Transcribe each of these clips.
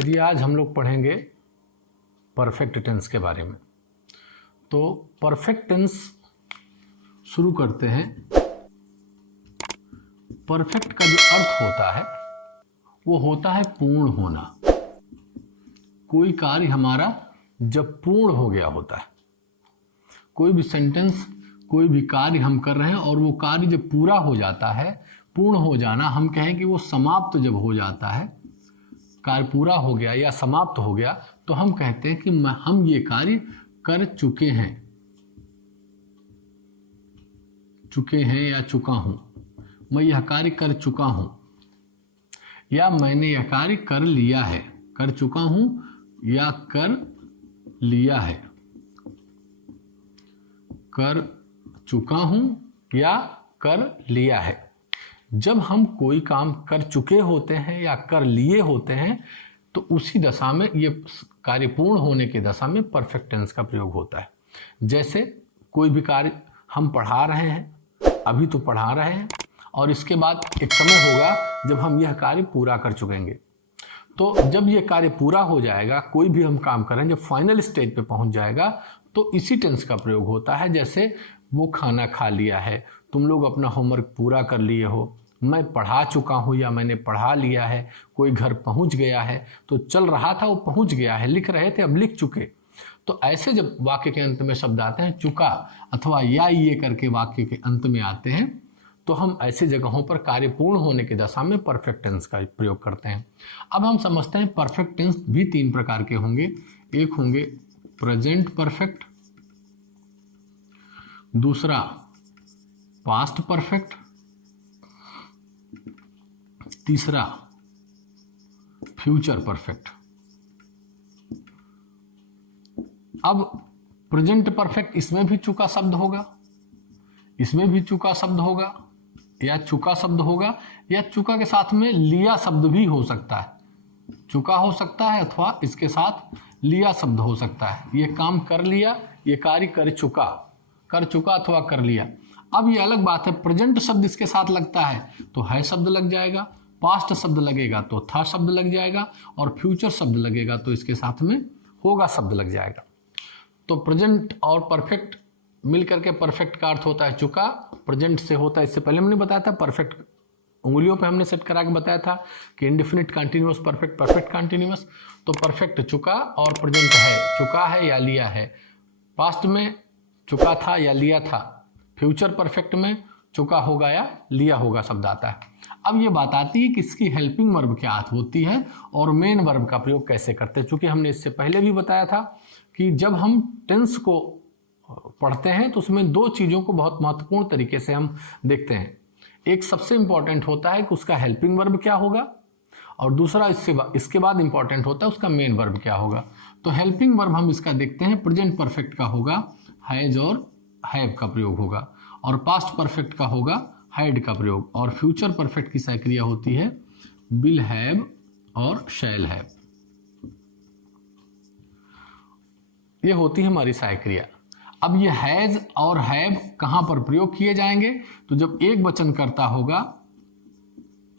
चलिए आज हम लोग पढ़ेंगे परफेक्ट टेंस के बारे में। तो परफेक्ट टेंस शुरू करते हैं। परफेक्ट का जो अर्थ होता है वो होता है पूर्ण होना। कोई कार्य हमारा जब पूर्ण हो गया होता है, कोई भी सेंटेंस, कोई भी कार्य हम कर रहे हैं और वो कार्य जब पूरा हो जाता है, पूर्ण हो जाना, हम कहें कि वो समाप्त जब हो जाता है, कार्य पूरा हो गया या समाप्त हो गया, तो हम कहते हैं कि हम ये कार्य कर चुके हैं, या चुका हूं, मैं यह कार्य कर चुका हूं, या मैंने यह कार्य कर लिया है। कर चुका हूं या कर लिया है, कर चुका हूं या कर लिया है। जब हम कोई काम कर चुके होते हैं या कर लिए होते हैं तो उसी दशा में, ये कार्य पूर्ण होने की दशा में परफेक्ट टेंस का प्रयोग होता है। जैसे कोई भी कार्य हम पढ़ा रहे हैं, अभी तो पढ़ा रहे हैं और इसके बाद एक समय होगा जब हम यह कार्य पूरा कर चुकेंगे। तो जब यह कार्य पूरा हो जाएगा, कोई भी हम काम करें, जब फाइनल स्टेज पे पहुंच जाएगा तो इसी टेंस का प्रयोग होता है। जैसे वो खाना खा लिया है, तुम लोग अपना होमवर्क पूरा कर लिए हो, मैं पढ़ा चुका हूँ या मैंने पढ़ा लिया है, कोई घर पहुँच गया है, तो चल रहा था वो पहुँच गया है, लिख रहे थे अब लिख चुके। तो ऐसे जब वाक्य के अंत में शब्द आते हैं चुका अथवा या ये करके वाक्य के अंत में आते हैं, तो हम ऐसी जगहों पर कार्य पूर्ण होने की दशा में परफेक्ट टेंस का प्रयोग करते हैं। अब हम समझते हैं परफेक्ट टेंस भी तीन प्रकार के होंगे। एक होंगे प्रेजेंट परफेक्ट, दूसरा पास्ट परफेक्ट, तीसरा फ्यूचर परफेक्ट। अब प्रेजेंट परफेक्ट, इसमें भी चुका शब्द होगा, इसमें भी चुका शब्द होगा, या चुका शब्द होगा, या चुका के साथ में लिया शब्द भी हो सकता है। चुका हो सकता है अथवा इसके साथ लिया शब्द हो सकता है। ये काम कर लिया, ये कार्य कर चुका अथवा कर लिया। अब ये अलग बात है, प्रेजेंट शब्द इसके साथ लगता है तो है शब्द लग जाएगा, पास्ट शब्द लगेगा तो था शब्द लग जाएगा, और फ्यूचर शब्द लगेगा तो इसके साथ में होगा शब्द लग जाएगा। तो प्रेजेंट और परफेक्ट मिलकर के परफेक्ट का अर्थ होता है चुका। प्रेजेंट से होता है, इससे पहले हमने बताया था परफेक्ट उंगलियों पे हमने सेट करा के बताया था कि indefinite continuous perfect, perfect continuous. तो परफेक्ट चुका और प्रेजेंट है चुका है या लिया है। पास्ट में चुका था या लिया था, फ्यूचर परफेक्ट में चुका होगा या लिया होगा शब्द आता है। अब ये बात आती है कि इसकी हेल्पिंग वर्ब क्या होती है और मेन वर्ब का प्रयोग कैसे करते हैं। चूंकि हमने इससे पहले भी बताया था कि जब हम टेंस को पढ़ते हैं तो उसमें दो चीज़ों को बहुत महत्वपूर्ण तरीके से हम देखते हैं। एक सबसे इंपॉर्टेंट होता है कि उसका हेल्पिंग वर्ब क्या होगा, और दूसरा इसके बाद इंपॉर्टेंट होता है उसका मेन वर्ब क्या होगा। तो हेल्पिंग वर्ब हम इसका देखते हैं, प्रेजेंट परफेक्ट का होगा हैज और हैव का प्रयोग होगा, और पास्ट परफेक्ट का होगा हैड का प्रयोग, और फ्यूचर परफेक्ट की सक्रिया होती है विल हैव और शैल हैव। ये होती है हमारी सक्रिया। अब ये हैज और हैव कहां पर प्रयोग किए जाएंगे, तो जब एक वचन करता होगा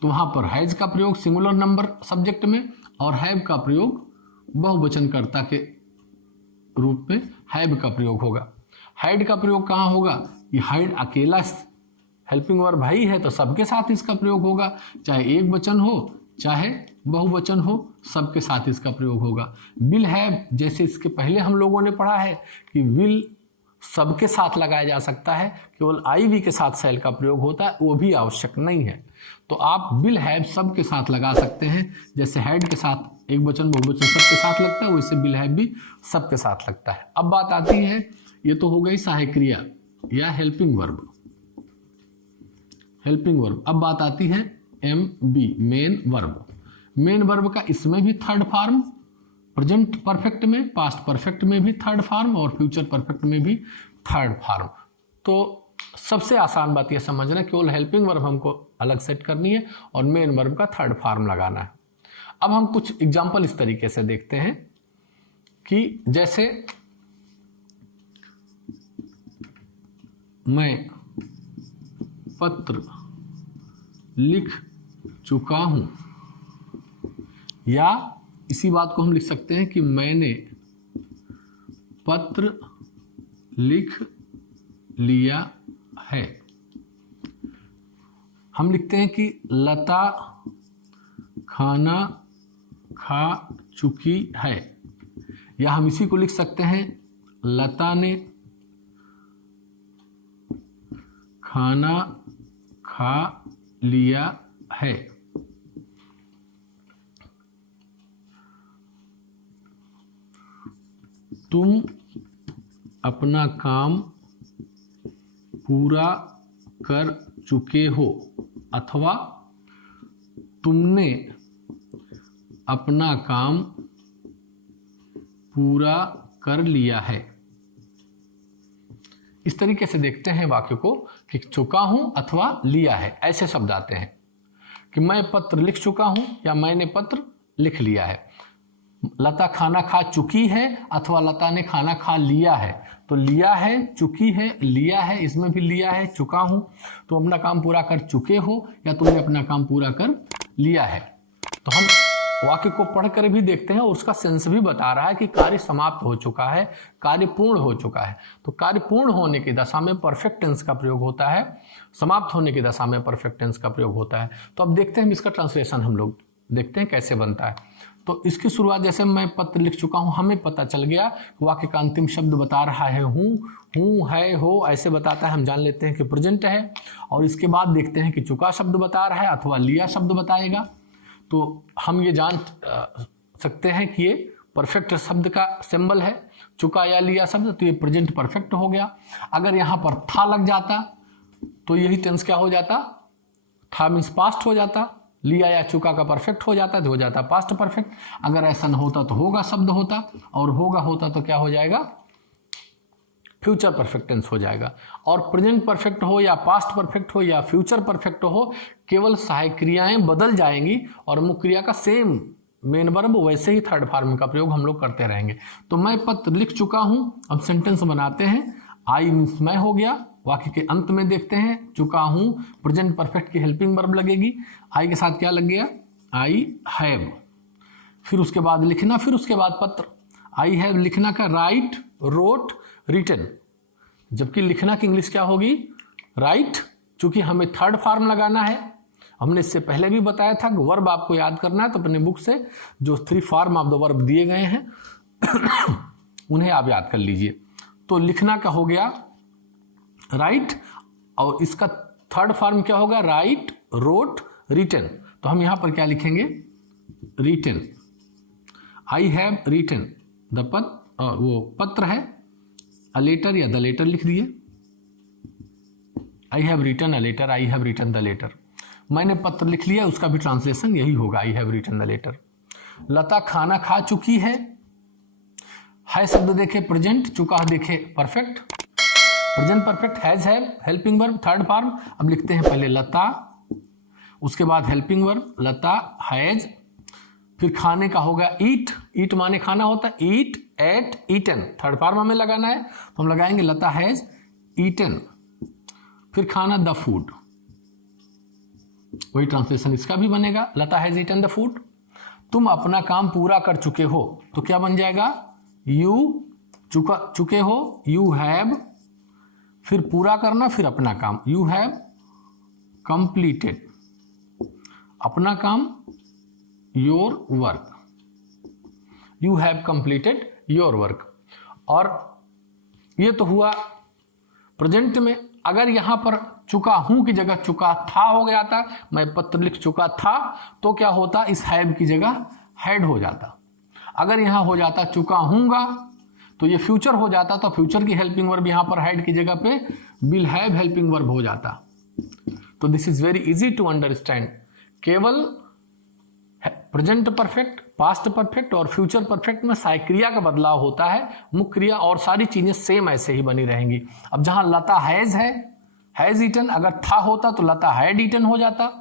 तो वहां पर हैज का प्रयोग सिंगुलर नंबर सब्जेक्ट में, और हैव का प्रयोग बहुवचनकर्ता के रूप में हैव का प्रयोग होगा। हैड का प्रयोग कहाँ होगा, ये हैड अकेला हेल्पिंग वर्ब ही है तो सबके साथ इसका प्रयोग होगा, चाहे एक वचन हो चाहे बहुवचन हो, सबके साथ इसका प्रयोग होगा। विल हैव, जैसे इसके पहले हम लोगों ने पढ़ा है कि विल सबके साथ लगाया जा सकता है, केवल आईवी के साथ शैल का प्रयोग होता है, वो भी आवश्यक नहीं है। तो आप विल हैव सबके साथ लगा सकते हैं। जैसे हैड के साथ एक वचन बहुवचन सबके साथ लगता है, वैसे विल हैव भी सबके साथ लगता है। अब बात आती है, ये तो हो गई सहायक क्रिया या हेल्पिंग वर्ब, हेल्पिंग वर्ब। अब बात आती है MB main verb. Main verb का इसमें भी थर्ड फॉर्म, प्रेजेंट परफेक्ट में, पास्ट परफेक्ट में भी थर्ड फॉर्म, और फ्यूचर परफेक्ट में भी थर्ड फॉर्म। तो सबसे आसान बात यह समझना, केवल हेल्पिंग वर्ब हमको अलग सेट करनी है और मेन वर्ब का थर्ड फॉर्म लगाना है। अब हम कुछ एग्जांपल इस तरीके से देखते हैं कि जैसे मैं पत्र लिख चुका हूं, या इसी बात को हम लिख सकते हैं कि मैंने पत्र लिख लिया है। हम लिखते हैं कि लता खाना खा चुकी है, या हम इसी को लिख सकते हैं लता ने खाना खा लिया है। तुम अपना काम पूरा कर चुके हो, अथवा तुमने अपना काम पूरा कर लिया है। इस तरीके से देखते हैं वाक्य को कि चुका हूं अथवा लिया है, ऐसे शब्द आते हैं कि मैं पत्र लिख चुका हूं या मैंने पत्र लिख लिया है। लता खाना खा चुकी है अथवा लता ने खाना खा लिया है। तो लिया है, चुकी है, लिया है, इसमें भी लिया है, चुका हूं। तो अपना काम पूरा कर चुके हो या तुमने अपना काम पूरा कर लिया है। तो हम वाक्य को पढ़कर भी देखते हैं और उसका सेंस भी बता रहा है कि कार्य समाप्त हो चुका है, कार्य पूर्ण हो चुका है। तो कार्य पूर्ण होने की दशा में परफेक्ट टेंस का प्रयोग होता है, समाप्त होने की दशा में परफेक्ट टेंस का प्रयोग होता है। तो अब देखते हैं इसका ट्रांसलेशन, हम लोग देखते हैं कैसे बनता है। तो इसकी शुरुआत जैसे मैं पत्र लिख चुका हूं, हमें पता चल गया वाक्य का अंतिम शब्द बता रहा है हूं, है, हो, ऐसे बताता है, हम जान लेते हैं कि प्रेजेंट है। और इसके बाद देखते हैं कि चुका शब्द बता रहा है अथवा लिया शब्द बताएगा। तो हम ये जान सकते हैं कि ये परफेक्ट शब्द का सिंबल है, चुका या लिया शब्द, तो ये प्रेजेंट परफेक्ट हो गया। अगर यहाँ पर था लग जाता तो यही टेंस क्या हो जाता, था मीन्स पास्ट हो जाता। लिया या चुका का परफेक्ट हो जाता तो हो जाता पास्ट परफेक्ट। अगर ऐसा न होता तो होगा शब्द होता, और होगा होता तो क्या हो जाएगा, फ्यूचर परफेक्ट टेंस हो जाएगा। और प्रेजेंट परफेक्ट हो या पास्ट परफेक्ट हो या फ्यूचर परफेक्ट हो, केवल सहायक क्रियाएं बदल जाएंगी और मुख्य क्रिया का सेम मेन वर्ब वैसे ही थर्ड फॉर्म का प्रयोग हम लोग करते रहेंगे। तो मैं पत्र लिख चुका हूं। अब सेंटेंस बनाते हैं। आई मीन्स मैं हो गया। वाक्य के अंत में देखते हैं चुका हूं, प्रेजेंट परफेक्ट की हेल्पिंग वर्ब लगेगी। आई के साथ क्या लग गया, आई हैव। फिर उसके बाद लिखना, फिर उसके बाद पत्र। आई हैव लिखना का राइट, रोट, रिटन। जबकि लिखना की इंग्लिश क्या होगी, राइट। चूंकि हमें थर्ड फॉर्म लगाना है, हमने इससे पहले भी बताया था कि वर्ब आपको याद करना है, तो अपने बुक से जो 3 फॉर्म ऑफ द वर्ब दिए गए हैं उन्हें आप याद कर लीजिए। तो लिखना का हो गया राइट, और इसका थर्ड फॉर्म क्या होगा, राइट, रोट, रिटन। तो हम यहां पर क्या लिखेंगे, written. I have written the वो पत्र है, अ लेटर या द लेटर लिख दिए। I have written a letter, I have written the letter. मैंने पत्र लिख लिया, उसका भी ट्रांसलेशन यही होगा, I have written the letter. Lata खाना खा चुकी है शब्द देखे प्रेजेंट, चुका देखे perfect. Present perfect, has have, helping verb third form. अब लिखते हैं पहले लता, उसके बाद हेल्पिंग वर्ब लता हैज, फिर खाने का होगा ईट। ईट माने खाना होता है, ईट, एट, ईटन। थर्ड फॉर्म हमें लगाना है तो हम लगाएंगे लता हैज ईटन। फिर खाना द फूड, वही ट्रांसलेशन इसका भी बनेगा, लता हैज ईटन द फूड। तुम अपना काम पूरा कर चुके हो, तो क्या बन जाएगा, यू चुके हो, यू हैव, फिर पूरा करना, फिर अपना काम, यू हैव कंप्लीटेड अपना काम, your work, you have completed your work. और ये तो हुआ प्रेजेंट में। अगर यहां पर चुका हूं की जगह चुका था हो गया था, मैं पत्र लिख चुका था, तो क्या होता, इस हैव की जगह हैड हो जाता। अगर यहां हो जाता चुका हूंगा तो ये फ्यूचर हो जाता, तो फ्यूचर की हेल्पिंग वर्ब यहां पर हैड की जगह पे विल हैव हेल्पिंग वर्ब हो जाता। तो this is very easy to understand. केवल प्रेजेंट परफेक्ट, पास्ट परफेक्ट और फ्यूचर परफेक्ट में सहायक क्रिया का बदलाव होता है, मुख्य क्रिया और सारी चीजें सेम ऐसे ही बनी रहेंगी। अब जहां लता हैज है, हैज ईटन, अगर था होता तो लता हैड ईटन हो जाता।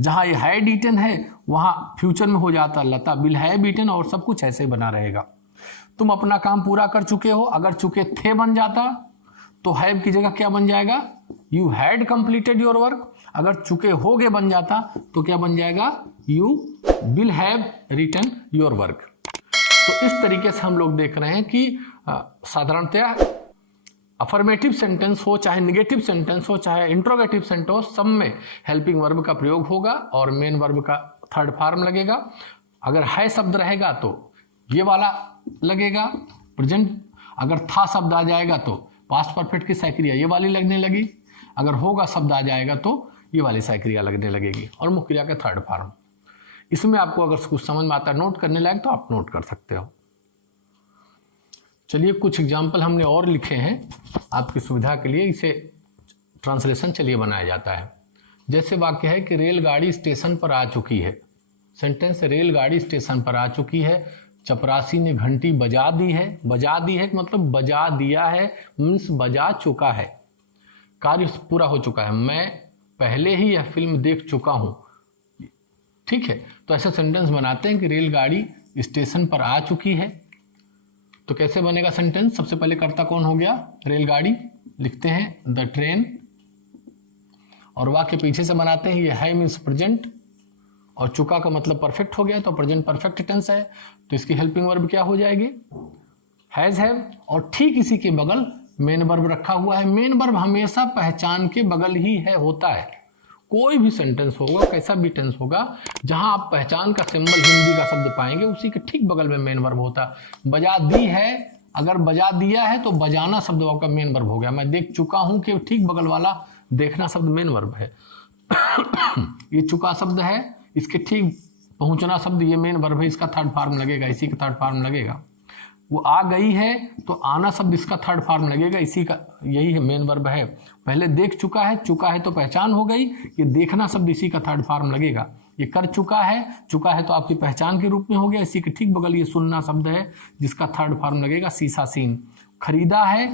जहां ये हैड ईटन है वहां फ्यूचर में हो जाता लता विल हैव ईटन, और सब कुछ ऐसे ही बना रहेगा। तुम अपना काम पूरा कर चुके हो, अगर चुके थे बन जाता तो हैव की जगह क्या बन जाएगा, you had completed your work. अगर चुके होगे बन जाता तो क्या बन जाएगा, you will have written your work. तो इस तरीके से हम लोग देख रहे हैं कि साधारणतया अफर्मेटिव सेंटेंस हो, चाहे निगेटिव सेंटेंस हो, चाहे इंट्रोगेटिव सेंटेंस हो, सब में हेल्पिंग वर्ब का प्रयोग होगा और मेन वर्ब का थर्ड फॉर्म लगेगा। अगर है शब्द रहेगा तो ये वाला लगेगा प्रेजेंट, अगर था शब्द आ जाएगा तो पास्ट परफेक्ट की साइक्रिया ये वाली लगने लगी, अगर होगा शब्द आ जाएगा तो ये वाली साइक्रिया लगने लगेगी, और मुख्य क्रिया का थर्ड फॉर्म। इसमें आपको अगर कुछ समझ में आता है नोट करने लायक तो आप नोट कर सकते हो। चलिए कुछ एग्जाम्पल हमने और लिखे हैं आपकी सुविधा के लिए, इसे ट्रांसलेशन चलिए बनाया जाता है। जैसे वाक्य है कि रेलगाड़ी स्टेशन पर आ चुकी है। सेंटेंस रेलगाड़ी स्टेशन पर आ चुकी है, चपरासी ने घंटी बजा दी है। बजा दी है मतलब बजा दिया है, मीन्स बजा चुका है, कार्य पूरा हो चुका है। मैं पहले ही यह फिल्म देख चुका हूं। ठीक है, तो ऐसा सेंटेंस बनाते हैं कि रेलगाड़ी स्टेशन पर आ चुकी है। तो कैसे बनेगा सेंटेंस? सबसे पहले कर्ता कौन हो गया? रेलगाड़ी, लिखते हैं द ट्रेन, और वाक्य पीछे से बनाते हैं ये है मीन्स प्रेजेंट, और चुका का मतलब परफेक्ट हो गया तो प्रेजेंट परफेक्ट टेंस है, तो इसकी हेल्पिंग वर्ब क्या हो जाएगी? Has have. और ठीक इसी के बगल मेन वर्ब रखा हुआ है। मेन वर्ब हमेशा पहचान के बगल ही है होता है। कोई भी सेंटेंस होगा, कैसा भी टेंस होगा, जहां आप पहचान का सिंबल हिंदी का शब्द पाएंगे उसी के ठीक बगल में मेन वर्ब होता है। बजा दी है, अगर बजा दिया है तो बजाना शब्द आपका मेन वर्ब हो गया। मैं देख चुका हूं कि ठीक बगल वाला देखना शब्द मेन वर्ब है। ये चुका शब्द है, इसके ठीक पहुंचना शब्द ये मेन वर्ब है, इसका थर्ड फॉर्म लगेगा, इसी का थर्ड फॉर्म लगेगा। वो आ गई है तो आना शब्द इसका थर्ड फॉर्म लगेगा, इसी का यही है मेन वर्ब है। पहले देख चुका है तो पहचान हो गई, ये देखना शब्द इसी का थर्ड फॉर्म लगेगा। ये कर चुका है तो आपकी पहचान के रूप में हो गया, इसी के ठीक बगल ये सुनना शब्द है जिसका थर्ड फॉर्म लगेगा सीसा सीन। खरीदा है,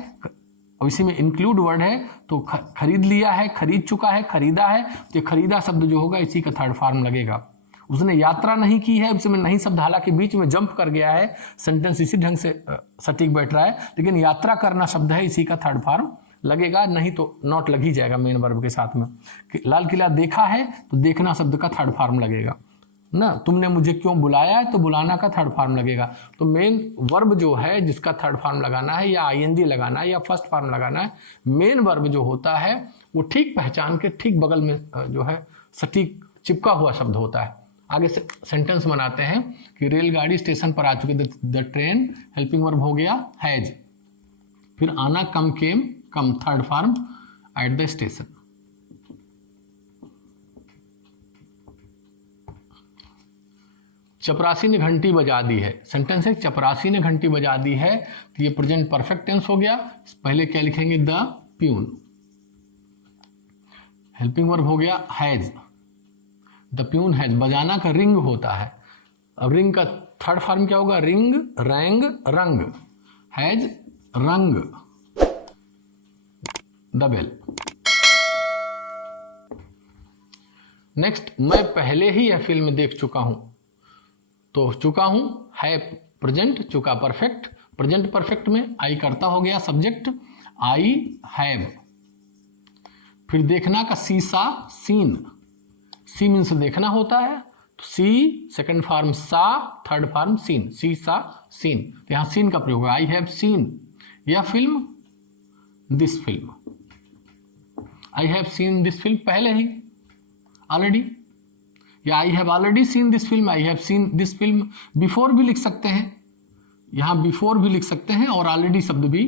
और इसी में इंक्लूड वर्ड है तो खरीद लिया है, खरीद चुका है, खरीदा है, तो ये खरीदा शब्द जो होगा इसी का थर्ड फॉर्म लगेगा। उसने यात्रा नहीं की है, इसमें नहीं शब्द हालांकि बीच में जंप कर गया है, सेंटेंस इसी ढंग से सटीक बैठ रहा है, लेकिन यात्रा करना शब्द है इसी का थर्ड फॉर्म लगेगा, नहीं तो नॉट लग ही जाएगा मेन वर्ब के साथ में। लाल किला देखा है तो देखना शब्द का थर्ड फॉर्म लगेगा ना। तुमने मुझे क्यों बुलाया है तो बुलाना का थर्ड फॉर्म लगेगा। तो मेन वर्ब जो है जिसका थर्ड फॉर्म लगाना है या आईएनजी लगाना है या फर्स्ट फॉर्म लगाना है, मेन वर्ब जो होता है वो ठीक पहचान के ठीक बगल में जो है सटीक चिपका हुआ शब्द होता है। आगे से सेंटेंस बनाते हैं कि रेलगाड़ी स्टेशन पर आ चुकी, द ट्रेन हेल्पिंग वर्ब हो गया हैज, फिर आना come came come third form at the station. चपरासी ने घंटी बजा दी है। सेंटेंस है चपरासी ने घंटी बजा दी है, तो ये प्रेजेंट परफेक्ट टेंस हो गया। पहले क्या लिखेंगे? The peon. हेल्पिंग वर्ब हो गया हैज, द प्यून हैज। बजाना का रिंग होता है, अब रिंग का थर्ड फॉर्म क्या होगा? रिंग, रैंग, रंग। हैज रंग द बेल। नेक्स्ट, मैं पहले ही यह फिल्म देख चुका हूं। तो चुका हूं है प्रेजेंट, चुका परफेक्ट, प्रेजेंट परफेक्ट में आई करता हो गया सब्जेक्ट, आई हैव। फिर देखना का सीसा सीन, सी मीन्स देखना होता है, तो सी सेकंड फॉर्म सा, थर्ड फॉर्म सीन, सी सा सीन। तो यहां सीन का प्रयोग है। आई हैव सीन यह film, this film. I have seen this film पहले ही, ऑलरेडी, या I have already seen this film, I have seen this film. Before भी लिख सकते हैं, यहां बिफोर भी लिख सकते हैं और ऑलरेडी शब्द भी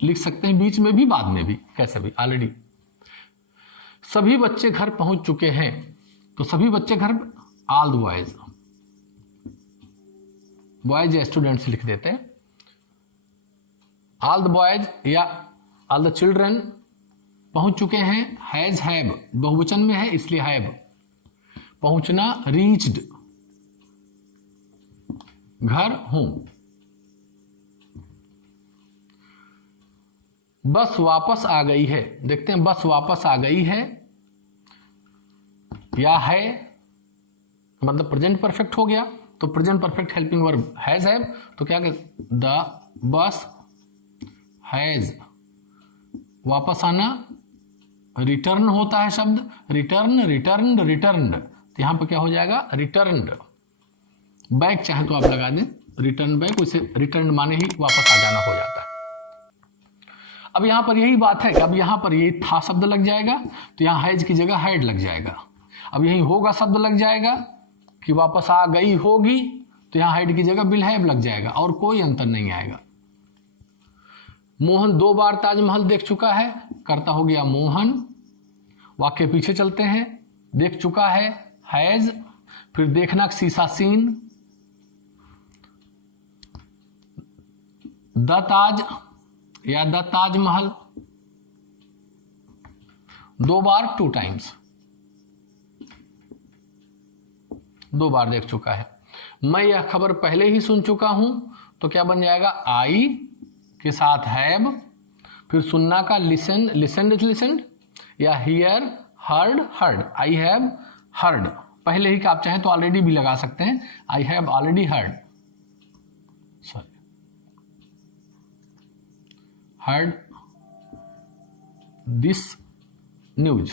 लिख सकते हैं, बीच में भी बाद में भी, कैसे भी, ऑलरेडी। सभी बच्चे घर पहुंच चुके हैं, तो सभी बच्चे घर, ऑल द बॉयज, बॉयज या स्टूडेंट्स लिख देते हैं। ऑल द बॉयज या ऑल द चिल्ड्रन पहुंच चुके हैं, हैज हैव बहुवचन में है इसलिए हैव। पहुंचना रीच्ड, घर हूं। बस वापस आ गई है, देखते हैं बस वापस आ गई है या है, मतलब प्रेजेंट परफेक्ट हो गया, तो present perfect helping verb has have, तो क्या द बस हैज। वापस आना रिटर्न होता है शब्द, रिटर्न, रिटर्न, रिटर्न, तो यहां पर क्या हो जाएगा? रिटर्न्ड। बैक चाहे तो आप लगा दें, रिटर्न बैक, उसे रिटर्न माने ही वापस आ जाना हो जाता है। अब यहां पर यही बात है कि अब यहां पर ये था शब्द लग जाएगा तो यहां हैज की जगह हैड लग जाएगा। अब यही होगा शब्द लग जाएगा कि वापस आ गई होगी तो यहां हैड की जगह विल हैव लग जाएगा और कोई अंतर नहीं आएगा। मोहन 2 बार ताजमहल देख चुका है, करता हो गया मोहन। वाक्य पीछे चलते हैं, देख चुका है हैज, फिर देखना शीशा सीन, द ताज या द ताजमहल 2 बार 2 टाइम्स, 2 बार देख चुका है। मैं यह खबर पहले ही सुन चुका हूं तो क्या बन जाएगा, आई के साथ हैव, फिर सुनना का लिसन, लिसनड या here, heard, heard, I have heard, पहले ही का आप चाहें तो ऑलरेडी भी लगा सकते हैं, I have already heard, sorry heard this news,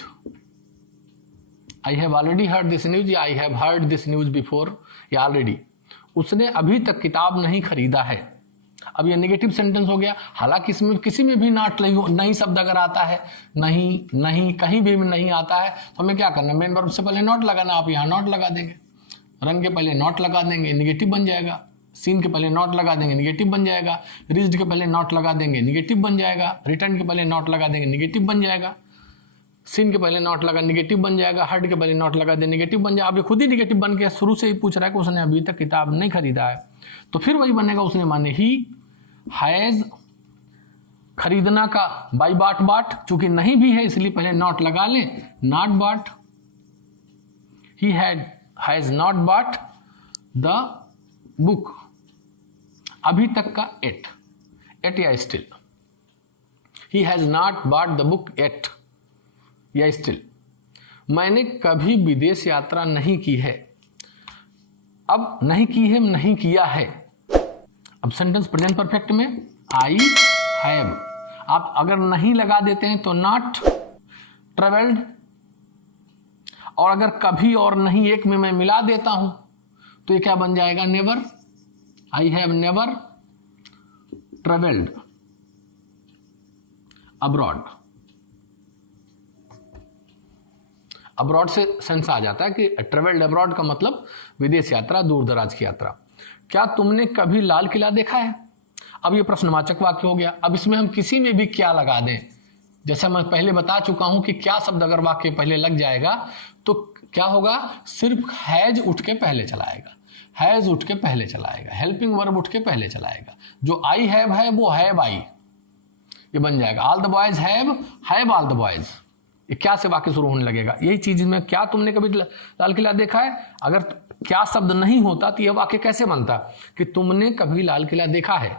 I have already heard this news या I have heard this news before, या ऑलरेडी। उसने अभी तक किताब नहीं खरीदा है। अब ये नेगेटिव सेंटेंस हो गया, हालांकि इसमें किसी में भी नॉट नहीं शब्द अगर आता है, नहीं कहीं भी नहीं आता है तो हमें क्या करना, मेन वर्ब से पहले नॉट लगाना। आप यहाँ नॉट लगा देंगे, रन के पहले नॉट लगा देंगे, नेगेटिव बन जाएगा। सीन के पहले नॉट लगा देंगे, नेगेटिव बन जाएगा। रीच्ड के पहले नॉट लगा देंगे, नेगेटिव बन जाएगा। रिटर्न के पहले नॉट लगा देंगे, नेगेटिव बन जाएगा। सीन के पहले नॉट लगा, नेगेटिव बन जाएगा। हर्ड के पहले नॉट लगा दे, नेगेटिव बन जाएगा। अब ये खुद ही नेगेटिव बन के शुरू से ही पूछ रहा है कि उसने अभी तक किताब नहीं खरीदा है, तो फिर वही बनेगा उसने माने ही हैज, खरीदना का बाई बाट बाट, चूंकि नहीं भी है इसलिए पहले नॉट लगा ले, not bought. He has not bought the book, अभी तक का एट या still. He has not bought the book yet या स्टिल। मैंने कभी विदेश यात्रा नहीं की है। अब नहीं की है, नहीं किया है। अब सेंटेंस प्रेजेंट परफेक्ट में आई हैव, आप अगर नहीं लगा देते हैं तो नॉट ट्रेवल्ड, और अगर कभी और नहीं एक में मैं मिला देता हूं तो ये क्या बन जाएगा, never. I have never travelled abroad. Abroad से सेंस आ जाता है कि ट्रेवल्ड अब्रॉड का मतलब विदेश यात्रा, दूर दराज की यात्रा। क्या तुमने कभी लाल किला देखा है? अब ये प्रश्नवाचक वाक्य हो गया। अब इसमें हम किसी में भी क्या लगा दें, जैसा मैं पहले बता चुका हूं कि क्या शब्द अगर वाक्य पहले लग जाएगा तो क्या होगा, सिर्फ हैज उठ के पहले चलाएगा, हैज उठ के पहले चलाएगा, हेल्पिंग वर्ब उठ के पहले चलाएगा। जो आई हैव है वो हैव आई, ये बन जाएगा। All the boys have all the boys, ये क्या से वाक्य शुरू होने लगेगा। यही चीज में क्या तुमने कभी लाल किला देखा है, अगर क्या शब्द नहीं होता तो यह वाक्य कैसे बनता कि तुमने कभी लाल किला देखा है।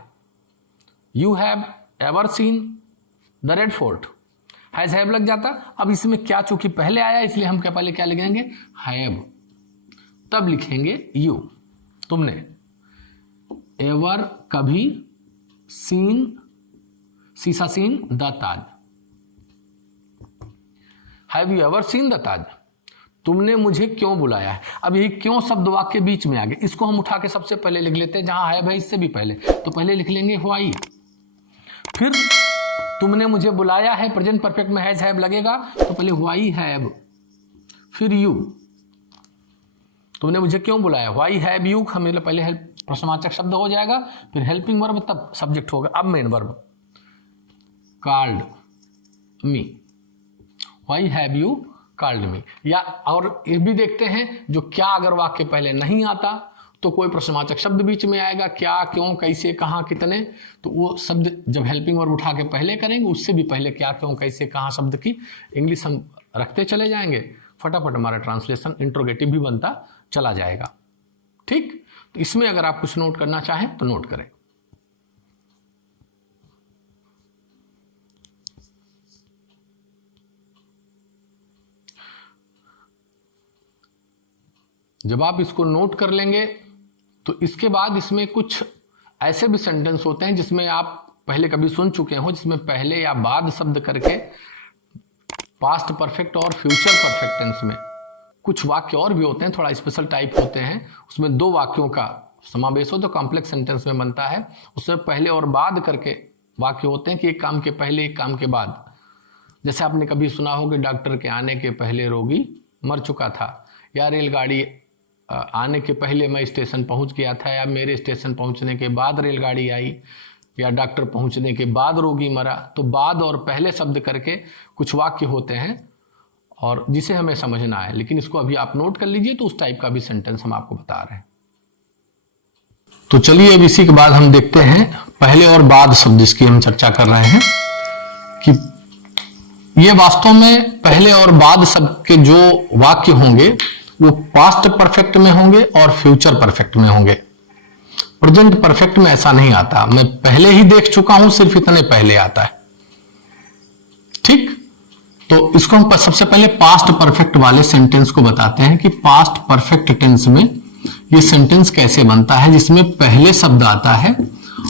You have ever seen the red fort, has have लग जाता। अब इसमें क्या चूंकि पहले आया इसलिए हम क्या पहले क्या लिखेंगे, हैव, तब लिखेंगे यू। तुमने एवर कभी सीन, शीशा seen the Taj, have you ever seen the Taj. तुमने मुझे क्यों बुलाया है। अब यही क्यों शब्द वाक्य बीच में आ गए, इसको हम उठा के सबसे पहले लिख लेते हैं, जहां हैव है इससे भी पहले, तो पहले लिख लेंगे व्हाई। फिर तुमने मुझे बुलाया है, प्रेजेंट परफेक्ट में हैज हैव लगेगा तो पहले व्हाई हैव, फिर यू। तुमने मुझे क्यों बुलाया, व्हाई हैव यू, हमें पहले प्रश्नवाचक शब्द हो जाएगा, फिर हेल्पिंग वर्ब, तब सब्जेक्ट होगा। अब main verb, called me, why have you called me. या और ये भी देखते हैं, जो क्या अगर वाक्य पहले नहीं आता तो कोई प्रश्नवाचक शब्द बीच में आएगा, क्या, क्यों, कैसे, कहाँ, कितने, तो वो शब्द जब हेल्पिंग वर्ब उठा के पहले करेंगे, उससे भी पहले क्या, क्यों, कैसे, कहाँ शब्द की इंग्लिश हम रखते चले जाएंगे, फटाफट हमारा ट्रांसलेशन इंट्रोगेटिव भी बनता चला जाएगा। ठीक, तो इसमें अगर आप कुछ नोट करना चाहें तो नोट करें। जब आप इसको नोट कर लेंगे तो इसके बाद इसमें कुछ ऐसे भी सेंटेंस होते हैं जिसमें आप पहले कभी सुन चुके हो, जिसमें पहले या बाद शब्द करके पास्ट परफेक्ट और फ्यूचर परफेक्ट टेंस में कुछ वाक्य और भी होते हैं, थोड़ा स्पेशल टाइप होते हैं, उसमें दो वाक्यों का समावेश हो तो कॉम्प्लेक्स सेंटेंस में बनता है। उसमें पहले और बाद करके वाक्य होते हैं कि एक काम के पहले एक काम के बाद। जैसे आपने कभी सुना हो कि डॉक्टर के आने के पहले रोगी मर चुका था, या रेलगाड़ी आने के पहले मैं स्टेशन पहुंच गया था, या मेरे स्टेशन पहुंचने के बाद रेलगाड़ी आई, या डॉक्टर पहुंचने के बाद रोगी मरा। तो बाद और पहले शब्द करके कुछ वाक्य होते हैं और जिसे हमें समझना है, लेकिन इसको अभी आप नोट कर लीजिए। तो उस टाइप का भी सेंटेंस हम आपको बता रहे हैं। तो चलिए अब इसी के बाद हम देखते हैं पहले और बाद शब्द, जिसकी हम चर्चा कर रहे हैं कि ये वास्तव में पहले और बाद शब्द के जो वाक्य होंगे वो पास्ट परफेक्ट में होंगे और फ्यूचर परफेक्ट में होंगे। प्रेजेंट परफेक्ट में ऐसा नहीं आता, मैं पहले ही देख चुका हूं, सिर्फ इतने पहले आता है। ठीक, तो इसको हम सबसे पहले पास्ट परफेक्ट वाले सेंटेंस को बताते हैं कि पास्ट परफेक्ट टेंस में ये सेंटेंस कैसे बनता है, जिसमें पहले शब्द आता है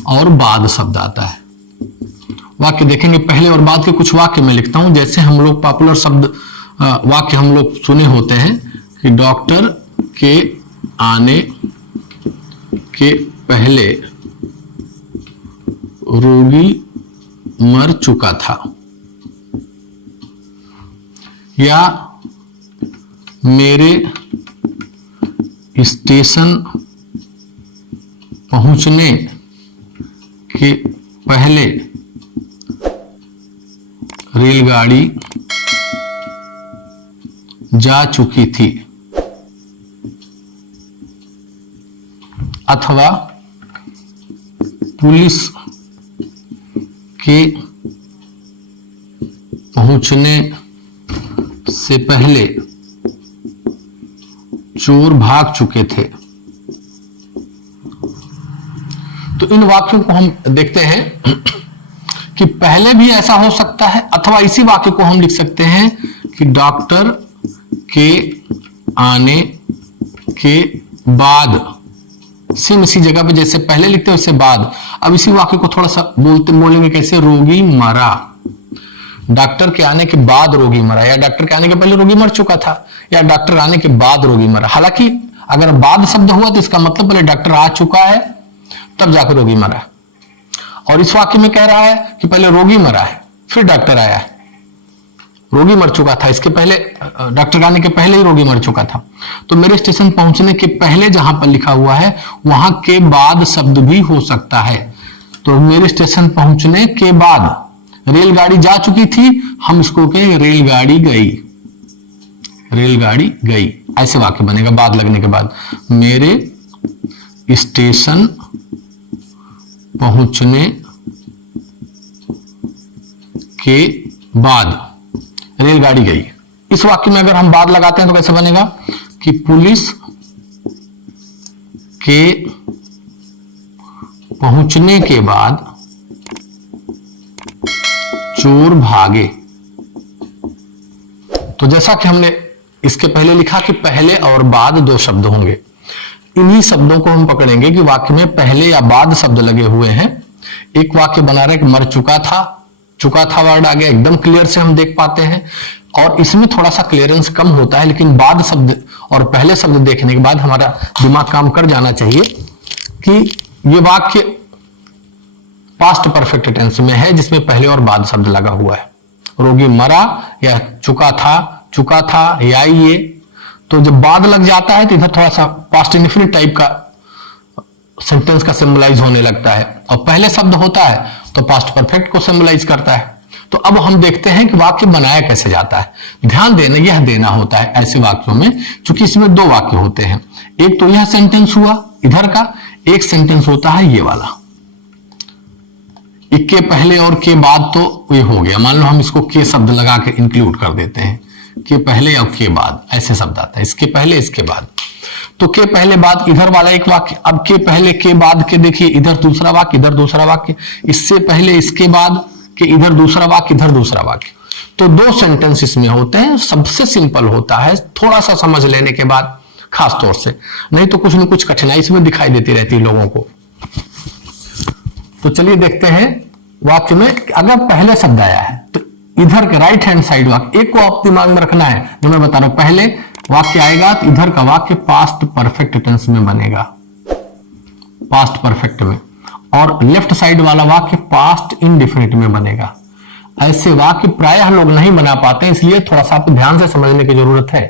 और बाद शब्द आता है। वाक्य देखेंगे, पहले और बाद के कुछ वाक्य मैं लिखता हूं। जैसे हम लोग पॉपुलर शब्द वाक्य हम लोग सुने होते हैं कि डॉक्टर के आने के पहले रोगी मर चुका था, या मेरे स्टेशन पहुंचने के पहले रेलगाड़ी जा चुकी थी, अथवा पुलिस के पहुंचने से पहले चोर भाग चुके थे। तो इन वाक्यों को हम देखते हैं कि पहले भी ऐसा हो सकता है, अथवा इसी वाक्य को हम लिख सकते हैं कि डॉक्टर के आने के बाद, सेम इसी जगह पे जैसे पहले लिखते हैं उससे बाद। अब इसी वाक्य को थोड़ा सा बोलेंगे कैसे, रोगी मरा, डॉक्टर के आने के बाद रोगी मरा, या डॉक्टर के आने के पहले रोगी मर चुका था, या डॉक्टर आने के बाद रोगी मरा। हालांकि अगर बाद शब्द हुआ तो इसका मतलब पहले डॉक्टर आ चुका है तब जाकर रोगी मरा, और इस वाक्य में कह रहा है कि पहले रोगी मरा है फिर डॉक्टर आया है। रोगी मर चुका था, इसके पहले डॉक्टर आने के पहले ही रोगी मर चुका था। तो मेरे स्टेशन पहुंचने के पहले जहां पर लिखा हुआ है वहां के बाद शब्द भी हो सकता है। तो मेरे स्टेशन पहुंचने के बाद रेलगाड़ी जा चुकी थी, हम इसको कहेंगे रेलगाड़ी गई, रेलगाड़ी गई, ऐसे वाक्य बनेगा बाद लगने के बाद। मेरे स्टेशन पहुंचने के बाद रेलगाड़ी गई। इस वाक्य में अगर हम बाद लगाते हैं तो कैसे बनेगा कि पुलिस के पहुंचने के बाद चोर भागे। तो जैसा कि हमने इसके पहले लिखा कि पहले और बाद दो शब्द होंगे, इन्हीं शब्दों को हम पकड़ेंगे कि वाक्य में पहले या बाद शब्द लगे हुए हैं। एक वाक्य बना रहे कि मर चुका था, चुका था वर्ड आ गया, एकदम क्लियर से हम देख पाते हैं। और इसमें थोड़ा सा क्लियरेंस कम होता है, लेकिन बाद शब्द और पहले शब्द देखने के बाद हमारा दिमाग काम कर जाना चाहिए कि ये वाक्य पास्ट परफेक्ट टेंस में है जिसमें पहले और बाद शब्द लगा हुआ है। रोगी मरा या चुका था या ये, तो जब बाद लग जाता है तो इधर थोड़ा सा पास्ट इंडेफिनिट टाइप का सेंटेंस का सिंबलाइज होने लगता है, और पहले शब्द होता है तो पास्ट परफेक्ट को सिंबलाइज करता है। तो अब हम देखते हैं कि वाक्य बनाया कैसे जाता है। ध्यान देना, यह देना होता है ऐसे वाक्यों में, क्योंकि इसमें दो वाक्य होते हैं। एक तो यह सेंटेंस हुआ इधर का, एक सेंटेंस होता है ये वाला। एक के पहले और के बाद तो ये हो गया, मान लो हम इसको के शब्द लगा के इंक्लूड कर देते हैं, के पहले और के बाद ऐसे शब्द आता है, इसके पहले इसके बाद। तो के पहले बाद इधर वाला एक वाक्य, अब के पहले के बाद के देखिए इधर दूसरा वाक्य, इधर दूसरा वाक्य, इससे पहले इसके बाद के इधर दूसरा वाक्य, इधर दूसरा वाक्य। तो दो सेंटेंस इसमें होते हैं। सबसे सिंपल होता है थोड़ा सा समझ लेने के बाद, खास तौर से, नहीं तो कुछ न कुछ कठिनाई इसमें दिखाई देती रहती है लोगों को। तो चलिए देखते हैं वाक्य में अगर पहले शब्द आया है तो इधर के राइट हैंड साइड वाक्य, एक को आप दिमाग में रखना है जो मैं बता रहा हूं, पहले वाक्य आएगा तो इधर का वाक्य पास्ट परफेक्ट टेंस में बनेगा, पास्ट परफेक्ट में, और लेफ्ट साइड वाला वाक्य पास्ट इंडेफिनिट में बनेगा। ऐसे वाक्य प्रायः लोग नहीं बना पाते, इसलिए थोड़ा सा आपको ध्यान से समझने की जरूरत है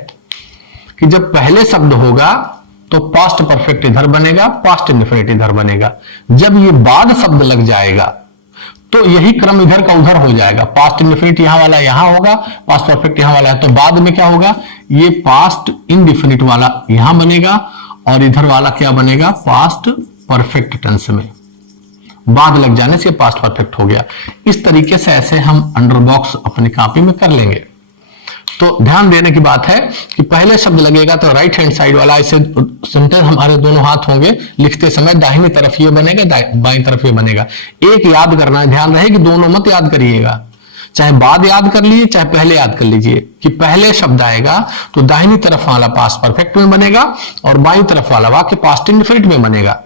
कि जब पहले शब्द होगा तो पास्ट परफेक्ट इधर बनेगा, पास्ट इंडेफिनिट इधर बनेगा। जब ये बाद शब्द लग जाएगा तो यही क्रम इधर का उधर हो जाएगा, पास्ट इंडेफिनिट यहां वाला यहां होगा, पास्ट परफेक्ट यहां वाला है, तो बाद में क्या होगा, ये पास्ट इंडेफिनिट वाला यहां बनेगा और इधर वाला क्या बनेगा, पास्ट परफेक्ट टेंस में। बाद लग जाने से पास्ट परफेक्ट हो गया। इस तरीके से ऐसे हम अंडर बॉक्स अपनी कॉपी में कर लेंगे। तो ध्यान देने की बात है कि पहले शब्द लगेगा तो राइट हैंड साइड वाला ऐसे सेंटेंस हमारे दोनों हाथ होंगे, लिखते समय दाहिनी तरफ ये बनेगा, बाईं तरफ ये बनेगा। एक याद करना है, ध्यान रहे कि दोनों मत याद करिएगा, चाहे बाद याद कर लीजिए चाहे पहले याद कर लीजिए कि पहले शब्द आएगा तो दाहिनी तरफ वाला पास्ट परफेक्ट में बनेगा और बाईं तरफ वाला वाक्य पास्ट इंडेफिनिट में बनेगा।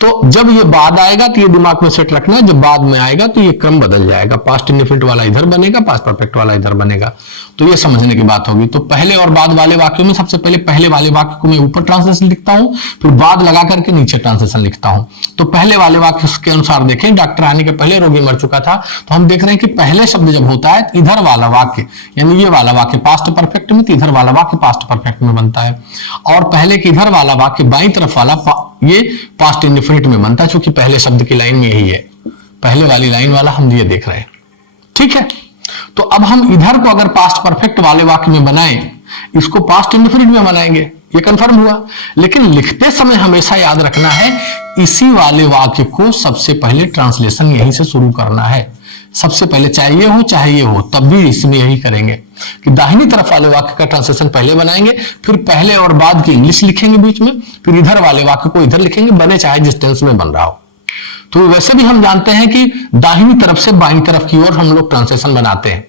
तो जब ये बाद आएगा तो ये दिमाग में सेट रखना है, जब बाद में आएगा तो ये क्रम बदल जाएगा, पास्ट इंडेफिनिट वाला इधर बनेगा, पास्ट परफेक्ट वाला इधर बनेगा। तो ये समझने की बात होगी। तो पहले और बाद वाले वाक्यों में सबसे पहले पहले वाले वाक्य को मैं ऊपर ट्रांसलेशन लिखता हूं, फिर बाद लगा करके नीचे ट्रांसलेशन लिखता हूं। तो पहले वाले वाक्य के अनुसार देखें, डॉक्टर आने के पहले रोगी मर चुका था, तो हम देख रहे हैं कि पहले शब्द जब होता है इधर वाला वाक्य यानी ये वाला वाक्य पास्ट परफेक्ट में, तो इधर वाला वाक्य पास्ट परफेक्ट में बनता है, और पहले के इधर वाला वाक्य बाईं तरफ वाला ये पास्ट इंडेफिनिट में बनता है, क्योंकि पहले शब्द की लाइन में यही है, पहले वाली लाइन वाला हम ये देख रहे हैं। ठीक है, तो अब हम इधर को अगर पास्ट परफेक्ट वाले वाक्य में बनाएं, इसको पास्ट इंडेफिनिट में बनाएंगे, ये कंफर्म हुआ। लेकिन लिखते समय हमेशा याद रखना है इसी वाले वाक्य को सबसे पहले ट्रांसलेशन यहीं से शुरू करना है, सबसे पहले चाहे ये हो चाहे ये हो, तब भी इसमें यही करेंगे कि दाहिनी तरफ वाले वाक्य का ट्रांसलेशन पहले बनाएंगे, फिर पहले और बाद की इंग्लिश लिखेंगे बीच में, फिर इधर वाले वाक्य को इधर लिखेंगे, बने चाहे जिस टेंस में बन रहा हो। तो वैसे भी हम जानते हैं कि दाहिनी तरफ से बाईं तरफ की ओर हम लोग ट्रांसलेशन बनाते हैं,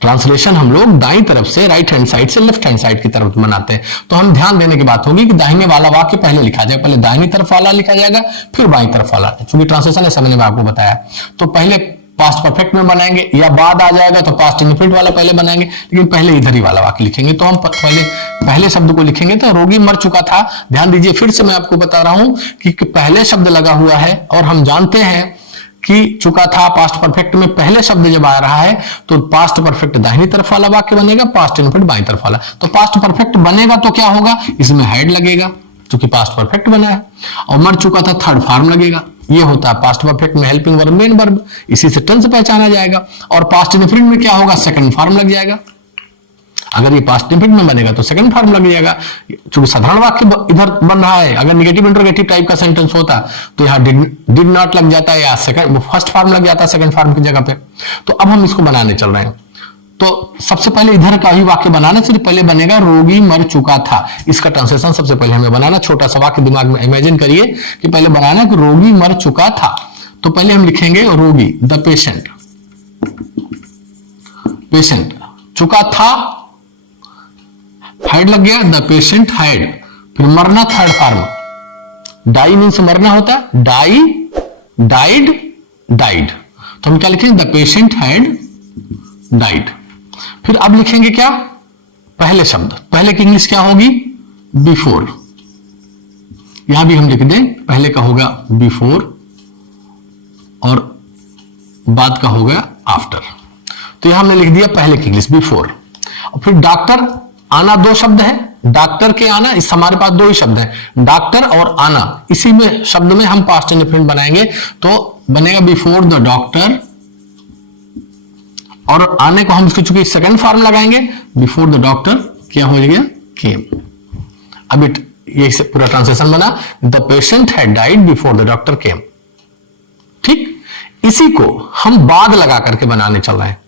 ट्रांसलेशन हम लोग दाईं तरफ से राइट हैंड साइड से लेफ्ट हैंड साइड की तरफ बनाते हैं। तो हम ध्यान देने की बात होगी कि दाहिने वाला वाक्य पहले लिखा जाएगा, पहले दाहिनी तरफ वाला लिखा जाएगा फिर बाईं तरफ वाला, क्योंकि ट्रांसलेशन ऐसा मैंने आपको बताया। तो पहले पास्ट परफेक्ट में बनाएंगे, या बाद आ जाएगा तो पास्ट इंडेफिनिट वाला पहले बनाएंगे, लेकिन पहले इधर ही वाला वाक्य लिखेंगे। तो हम पहले शब्द को लिखेंगे तो रोगी मर चुका था, ध्यान दीजिए फिर से मैं आपको बता रहा हूं कि पहले शब्द लगा हुआ है और हम जानते हैं कि चुका था पास्ट परफेक्ट में पहले शब्द जब आ रहा है तो पास्ट परफेक्ट दाहिनी तरफ वाला वाक्य बनेगा, पास्ट इंडेफिनिट बाईं तरफ वाला। तो पास्ट परफेक्ट बनेगा तो क्या होगा, इसमें हेड लगेगा क्योंकि पास्ट परफेक्ट बना है, और मर चुका था थर्ड फॉर्म लगेगा, ये होता है पास्ट परफेक्ट में हेल्पिंग वर्ब मेन वर्ब, इसी से टेंस पहचाना जाएगा। और पास्ट इंडेफिनिट में क्या होगा, सेकंड फॉर्म लग जाएगा। अगर ये पास्ट इंडेफिनिट में बनेगा तो सेकंड फॉर्म लग जाएगा, क्योंकि साधारण वाक्य इधर बन रहा है। अगर नेगेटिव इंटरोगेटिव टाइप का सेंटेंस होता तो यहाँ डिड नॉट लग जाता है या सेकंड फर्स्ट फॉर्म लग जाता है सेकंड फॉर्म की जगह पे। तो अब हम इसको बनाने चल रहे हैं। तो सबसे पहले इधर का ही वाक्य बनाने से पहले बनेगा रोगी मर चुका था, इसका ट्रांसलेशन सबसे पहले हमें बनाना। छोटा सा वाक्य दिमाग में इमेजिन करिए कि पहले बनाना कि रोगी मर चुका था, तो पहले हम लिखेंगे रोगी द पेशेंट, पेशेंट चुका था हेड लग गया, द पेशेंट हैड, फिर मरना थर्ड फॉर्म, डाई मीन्स मरना होता है, डाई डाइड डाइड, तो हम क्या लिखेंगे द पेशेंट हैड डाइड। फिर अब लिखेंगे क्या, पहले शब्द, पहले की इंग्लिश क्या होगी, बिफोर, यहां भी हम लिख दें पहले का होगा बिफोर और बाद का होगा आफ्टर। तो यहां हमने लिख दिया पहले की इंग्लिश बिफोर। और फिर डॉक्टर आना, दो शब्द है, डॉक्टर के आना, इस हमारे पास दो ही शब्द हैं, डॉक्टर और आना, इसी में शब्द में हम पास्ट इंडेफिनिट बनाएंगे तो बनेगा बिफोर द डॉक्टर, और आने को हम इसको चूंकि सेकंड फॉर्म लगाएंगे, बिफोर द डॉक्टर क्या हो गया, केम। अब ये पूरा ट्रांसलेशन बना, the patient had died before the doctor केम। ठीक, इसी को हम बाद लगा करके बनाने चल रहे हैं।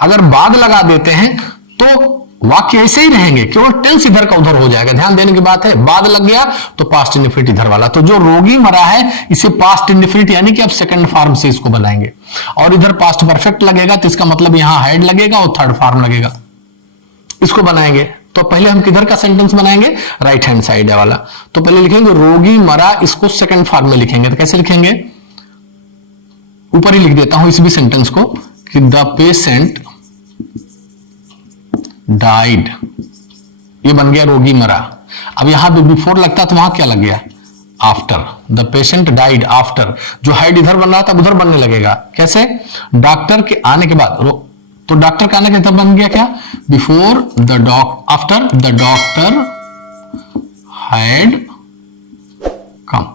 अगर बाद लगा देते हैं तो वाक्य ऐसे ही रहेंगे, केवल टेंस इधर का उधर हो जाएगा। ध्यान देने की बात है, बाद लग गया तो पास्ट इंडेफिनिट इधर वाला, तो जो रोगी मरा है इसे पास्ट इंडेफिनिट यानी कि अब सेकंड फॉर्म से इसको बनाएंगे, और इधर पास्ट परफेक्ट लगेगा तो इसका मतलब यहां हेड लगेगा और थर्ड फॉर्म लगेगा, इसको बनाएंगे। तो पहले हम किधर का सेंटेंस बनाएंगे, राइट हैंड साइड वाला। तो पहले लिखेंगे रोगी मरा, इसको सेकंड फॉर्म में लिखेंगे, तो कैसे लिखेंगे, ऊपर ही लिख देता हूं इस भी सेंटेंस को कि द पेशेंट डाइड ये बन गया रोगी मरा। अब यहां पे बिफोर लगता तो वहां क्या लग गया, after. The patient died after, जो हेड इधर बन रहा था उधर बनने लगेगा। कैसे, डॉक्टर के आने के बाद, तो डॉक्टर के आने के बाद बन गया क्या, before the after the doctor had कम।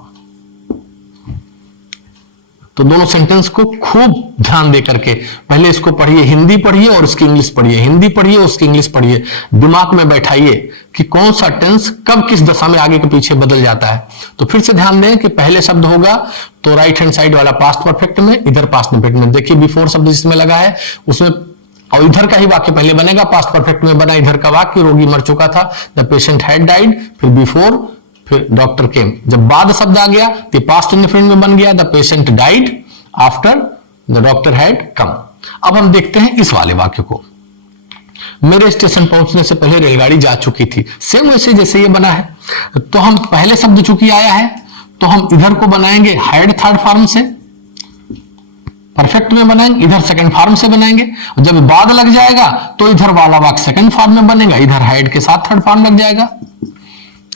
तो दोनों सेंटेंस को खूब ध्यान दे करके पहले इसको पढ़िए, हिंदी पढ़िए और इसकी इंग्लिश पढ़िए, हिंदी पढ़िए और उसकी इंग्लिश पढ़िए, दिमाग में बैठाइए कि कौन सा टेंस कब किस दशा में आगे के पीछे बदल जाता है। तो फिर से ध्यान दें कि पहले शब्द होगा तो राइट हैंड साइड वाला पास्ट परफेक्ट में, इधर पास्ट परफेक्ट में। देखिए बिफोर शब्द जिसमें लगा है उसमें, और इधर का ही वाक्य पहले बनेगा, पास्ट परफेक्ट में बना इधर का वाक्य, रोगी मर चुका था, द पेशेंट हैड डाइड, फिर बिफोर, फिर डॉक्टर केम। जब बाद शब्द आ गया तो पास्ट इंडेफिनिट में बन गया, the patient died after the doctor had कम। अब हम देखते हैं इस वाले वाक्य को, मेरे स्टेशन पहुंचने से पहले रेलगाड़ी जा चुकी थी। सेम वैसे जैसे ये बना है। तो हम पहले शब्द चूंकि आया है तो हम इधर को बनाएंगे हैड थर्ड फॉर्म से, परफेक्ट में बनाएंगे, इधर सेकंड फॉर्म से बनाएंगे। जब बाद लग जाएगा तो इधर वाला वाक्य सेकंड फॉर्म में बनेगा, इधर हैड के साथ थर्ड फॉर्म लग जाएगा।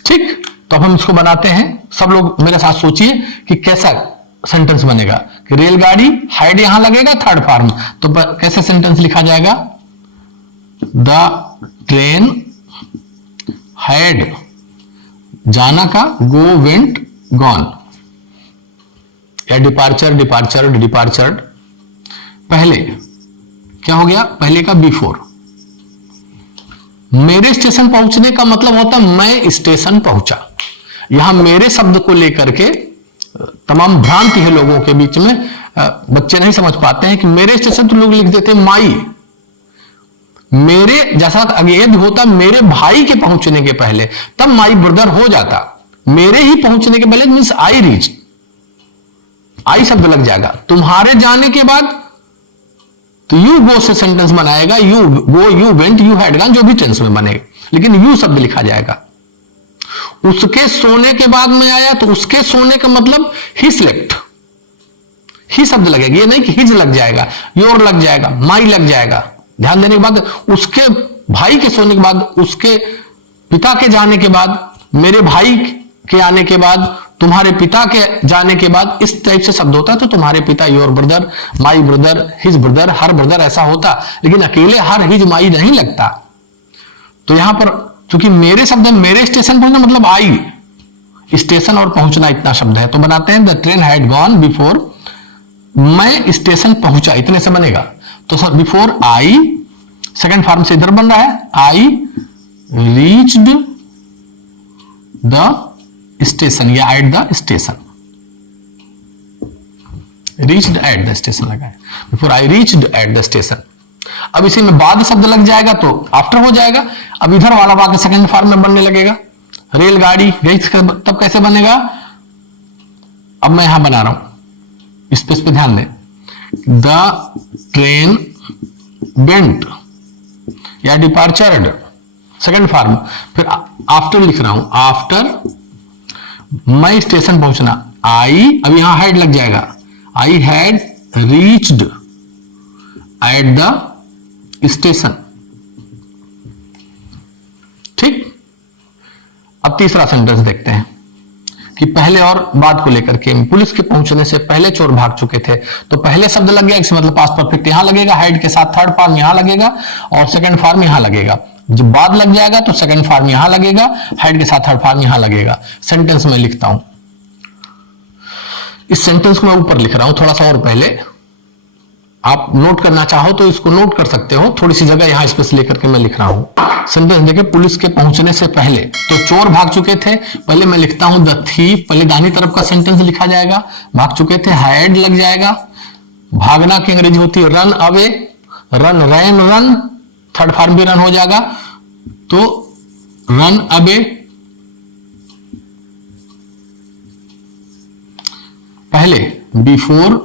ठीक, तो अब हम इसको बनाते हैं। सब लोग मेरे साथ सोचिए कि कैसा सेंटेंस बनेगा कि रेलगाड़ी, हैड यहां लगेगा थर्ड फॉर्म, तो कैसे सेंटेंस लिखा जाएगा, द ट्रेन हैड, जाना का गो वेंट गॉन, या डिपार्चर डिपार्चर्ड डिपार्चर्ड। पहले क्या हो गया, पहले का बिफोर। मेरे स्टेशन पहुंचने का मतलब होता मैं स्टेशन पहुंचा। यहां मेरे शब्द को लेकर के तमाम भ्रांति है लोगों के बीच में, बच्चे नहीं समझ पाते हैं कि मेरे स्टेशन तो लोग लिख देते हैं माई। मेरे जैसा अगर यदि होता मेरे भाई के पहुंचने के पहले, तब माई ब्रदर हो जाता। मेरे ही पहुंचने के पहले मीन्स आई रीच, आई शब्द लग जाएगा। तुम्हारे जाने के बाद तो यू गो से सेंटेंस बनाएगा, you go, you went, you had gone, जो भी टेंस में बनेगा, लेकिन यू शब्द लिखा जाएगा। उसके सोने के बाद में आया तो उसके सोने का मतलब ही स्लेप्ट, ही शब्द लगेगा। ये नहीं कि हिज लग जाएगा, योर लग जाएगा, माई लग जाएगा। ध्यान देने के बाद उसके भाई के सोने के बाद, उसके पिता के जाने के बाद, मेरे भाई के आने के बाद, तुम्हारे पिता के जाने के बाद, इस टाइप से शब्द होता है। तो तुम्हारे पिता, your brother, my brother, his brother, her brother ऐसा होता, लेकिन अकेले हर हिज माई नहीं लगता। तो यहां पर क्योंकि मेरे शब्द है, मेरे स्टेशन पहुंचना मतलब आई, स्टेशन और पहुंचना इतना शब्द है, तो बनाते हैं the train had gone before, मैं स्टेशन पहुंचा, इतने से बनेगा। तो sir before I, second form से इधर बन रहा है, आई रीच्ड द स्टेशन या eight the station, reached eight the station लगा है, before I reached eight the station. अब इसी में बाद शब्द लग जाएगा तो आफ्टर हो जाएगा। अब इधर वाला वाक्य सेकंड फॉर्म में बनने लगेगा, रेलगाड़ी गई, तब कैसे बनेगा, अब मैं यहां बना रहा हूं, स्पेस पे ध्यान दें, द ट्रेन वेंट या डिपार्चर्ड, सेकंड फॉर्म, फिर आफ्टर लिख रहा हूं, आफ्टर मैं स्टेशन पहुंचना, आई, अब यहां हैड लग जाएगा, I had reached eight the station. ठीक, अब तीसरा सेंटेंस देखते हैं कि पहले और बाद को लेकर के, पुलिस के पहुंचने से पहले चोर भाग चुके थे। तो पहले शब्द लग गया, इसका मतलब पास्ट परफेक्ट यहां लगेगा, हेड के साथ थर्ड फॉर्म यहां लगेगा और सेकंड फॉर्म यहां लगेगा। जब बाद लग जाएगा तो सेकंड फॉर्म यहां लगेगा, हेड के साथ थर्ड फॉर्म यहां लगेगा। सेंटेंस में लिखता हूं, इस सेंटेंस को मैं ऊपर लिख रहा हूं थोड़ा सा और पहले, आप नोट करना चाहो तो इसको नोट कर सकते हो, थोड़ी सी जगह यहां स्पेस लेकर के मैं लिख रहा हूं। सेंटेंस देखिए, पुलिस के पहुंचने से पहले तो चोर भाग चुके थे, पहले मैं लिखता हूं द थीफ, पहले दाहिनी तरफ का सेंटेंस लिखा जाएगा, भाग चुके थे, हैड लग जाएगा, भागना की अंग्रेजी होती है रन अवे, रन रैन रन, थर्ड फॉर्म भी रन हो जाएगा, तो रन अवे, पहले बिफोर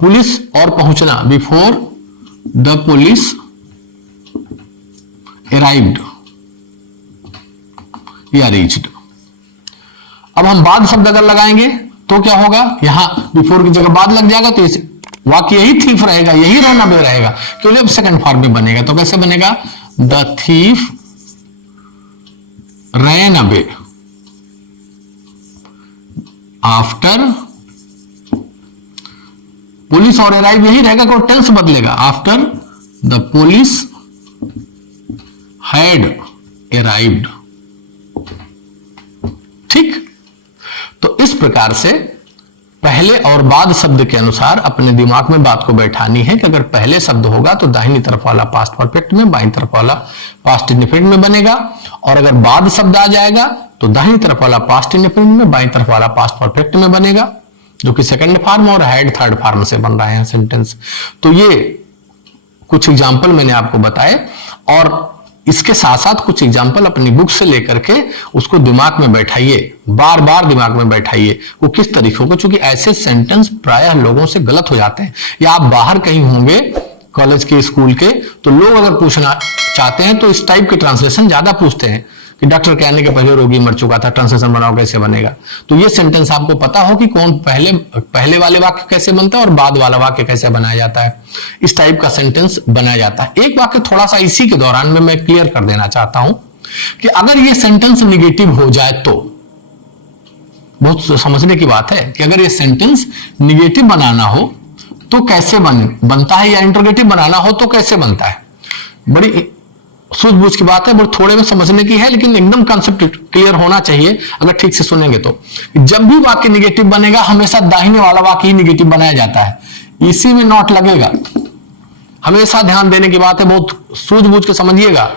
पुलिस और पहुंचना, बिफोर द पुलिस अराइव्ड या रीच्ड। अब हम बाद शब्द अगर लगाएंगे तो क्या होगा, यहां बिफोर की जगह बाद लग जाएगा, तो वाक्य यही थीफ रहेगा, यही रन अवे रहेगा, केवल अब सेकंड फॉर्म में बनेगा। तो कैसे बनेगा, the thief ran away after police और अराइव यही रहेगा, कोई टेंस बदलेगा। After the police had arrived. ठीक, तो इस प्रकार से पहले और बाद शब्द के अनुसार अपने दिमाग में बात को बैठानी है कि अगर पहले शब्द होगा तो दाहिनी तरफ वाला पास्ट परफेक्ट में, बाईं तरफ वाला पास्ट इंडेफिनिट में बनेगा, और अगर बाद शब्द आ जाएगा तो दाहिनी तरफ वाला पास्ट इंडेफिनिट में, बाईं तरफ वाला पास्ट परफेक्ट में बनेगा, जो कि सेकंड फॉर्म और हैड थर्ड फॉर्म से बन रहे हैं सेंटेंस। तो ये कुछ एग्जाम्पल मैंने आपको बताए, और इसके साथ साथ कुछ एग्जाम्पल अपनी बुक से लेकर के उसको दिमाग में बैठाइए, बार बार दिमाग में बैठाइए वो किस तरीके को, क्योंकि ऐसे सेंटेंस प्रायः लोगों से गलत हो जाते हैं। या आप बाहर कहीं होंगे कॉलेज के, स्कूल के, तो लोग अगर पूछना चाहते हैं तो इस टाइप के ट्रांसलेशन ज्यादा पूछते हैं कि डॉक्टर के आने के पहले रोगी मर चुका था, ट्रांसलेशन बनाओ कैसे बनेगा। तो ये सेंटेंस आपको पता हो कि कौन पहले वाले वाक्य कैसे बनता है और बाद वाला वाक्य कैसे बनाया जाता है। इस टाइप का सेंटेंस बनाया जाता है। एक वाक्य थोड़ा सा इसी के दौरान में मैं क्लियर कर देना चाहता हूं कि अगर ये सेंटेंस निगेटिव हो जाए तो, बहुत समझने की बात है कि अगर ये सेंटेंस निगेटिव बनाना हो तो कैसे बनता है, या इंटरोगेटिव बनाना हो तो कैसे बनता है। बड़ी सूझबूझ की बात है, बहुत थोड़े में समझने की है, लेकिन एकदम कॉन्सेप्ट क्लियर होना चाहिए अगर ठीक से सुनेंगे तो। जब भी वाक्य निगेटिव बनेगा हमेशा दाहिने वाला वाक्य ही निगेटिव बनाया जाता है, इसी में नॉट लगेगा। हमेशा ध्यान देने की बात है, बहुत सूझबूझ के समझिएगा।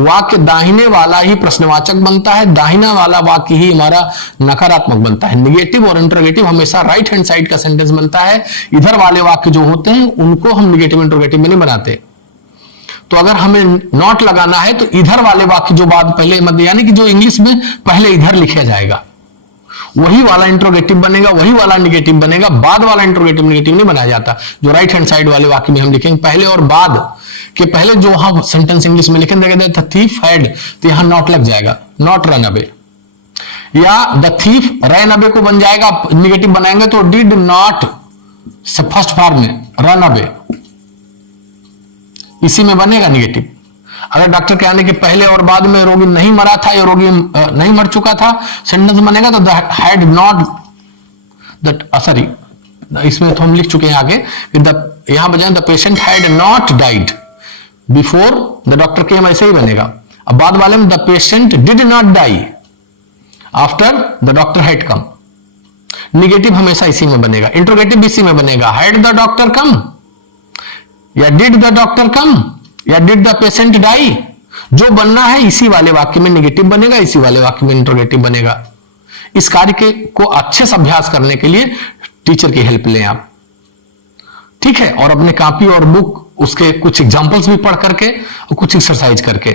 वाक्य दाहिने वाला ही प्रश्नवाचक बनता है, दाहिना वाला वाक्य ही हमारा नकारात्मक बनता है। निगेटिव और इंटरोगेटिव हमेशा राइट हैंड साइड का सेंटेंस बनता है। इधर वाले वाक्य जो होते हैं उनको हम निगेटिव इंटरोगेटिव में नहीं बनाते। तो अगर हमें नॉट लगाना है तो इधर वाले वाक्य जो बाद पहले मत, यानी कि जो इंग्लिश में पहले इधर लिखा जाएगा वही वाला इंट्रोगेटिव बनेगा, वही वाला निगेटिव बनेगा। बाद वाला इंट्रोगेटिव निगेटिव नहीं बनाया जाता। जो राइट हैंड साइड वाले वाक्य में हम लिखेंगे पहले और बाद के पहले जो हम सेंटेंस इंग्लिश में लिखेंगे द थीफ हैड, तो यहां नॉट लग जाएगा, नॉट रन अवे। या द थीफ रन अवे को बन जाएगा, निगेटिव बनाएंगे तो डिड नॉट फर्स्ट फॉर्म में रन अवे, इसी में बनेगा निगेटिव। अगर डॉक्टर के आने के पहले और बाद में रोगी नहीं मरा था या रोगी नहीं मर चुका था, सेंटेंस बनेगा तो हैड नॉट दैट, सॉरी इसमें तो हम लिख चुके हैं आगे कि यहां बजाय the patient had not died before the doctor came, ऐसे ही बनेगा। अब बाद वाले में the patient did not die after the doctor had come. Negative हमेशा इसी में बनेगा, इंट्रोगेटिव इसी में बनेगा, हैड द डॉक्टर कम या डिड द डॉक्टर कम या डिड द पेशेंट डाई। जो बनना है इसी वाले वाक्य में निगेटिव बनेगा, इसी वाले वाक्य में इंट्रोगेटिव बनेगा। इस कार्य को अच्छे से अभ्यास करने के लिए टीचर की हेल्प लें आप, ठीक है, और अपने कॉपी और बुक उसके कुछ एग्जांपल्स भी पढ़ करके और कुछ एक्सरसाइज करके।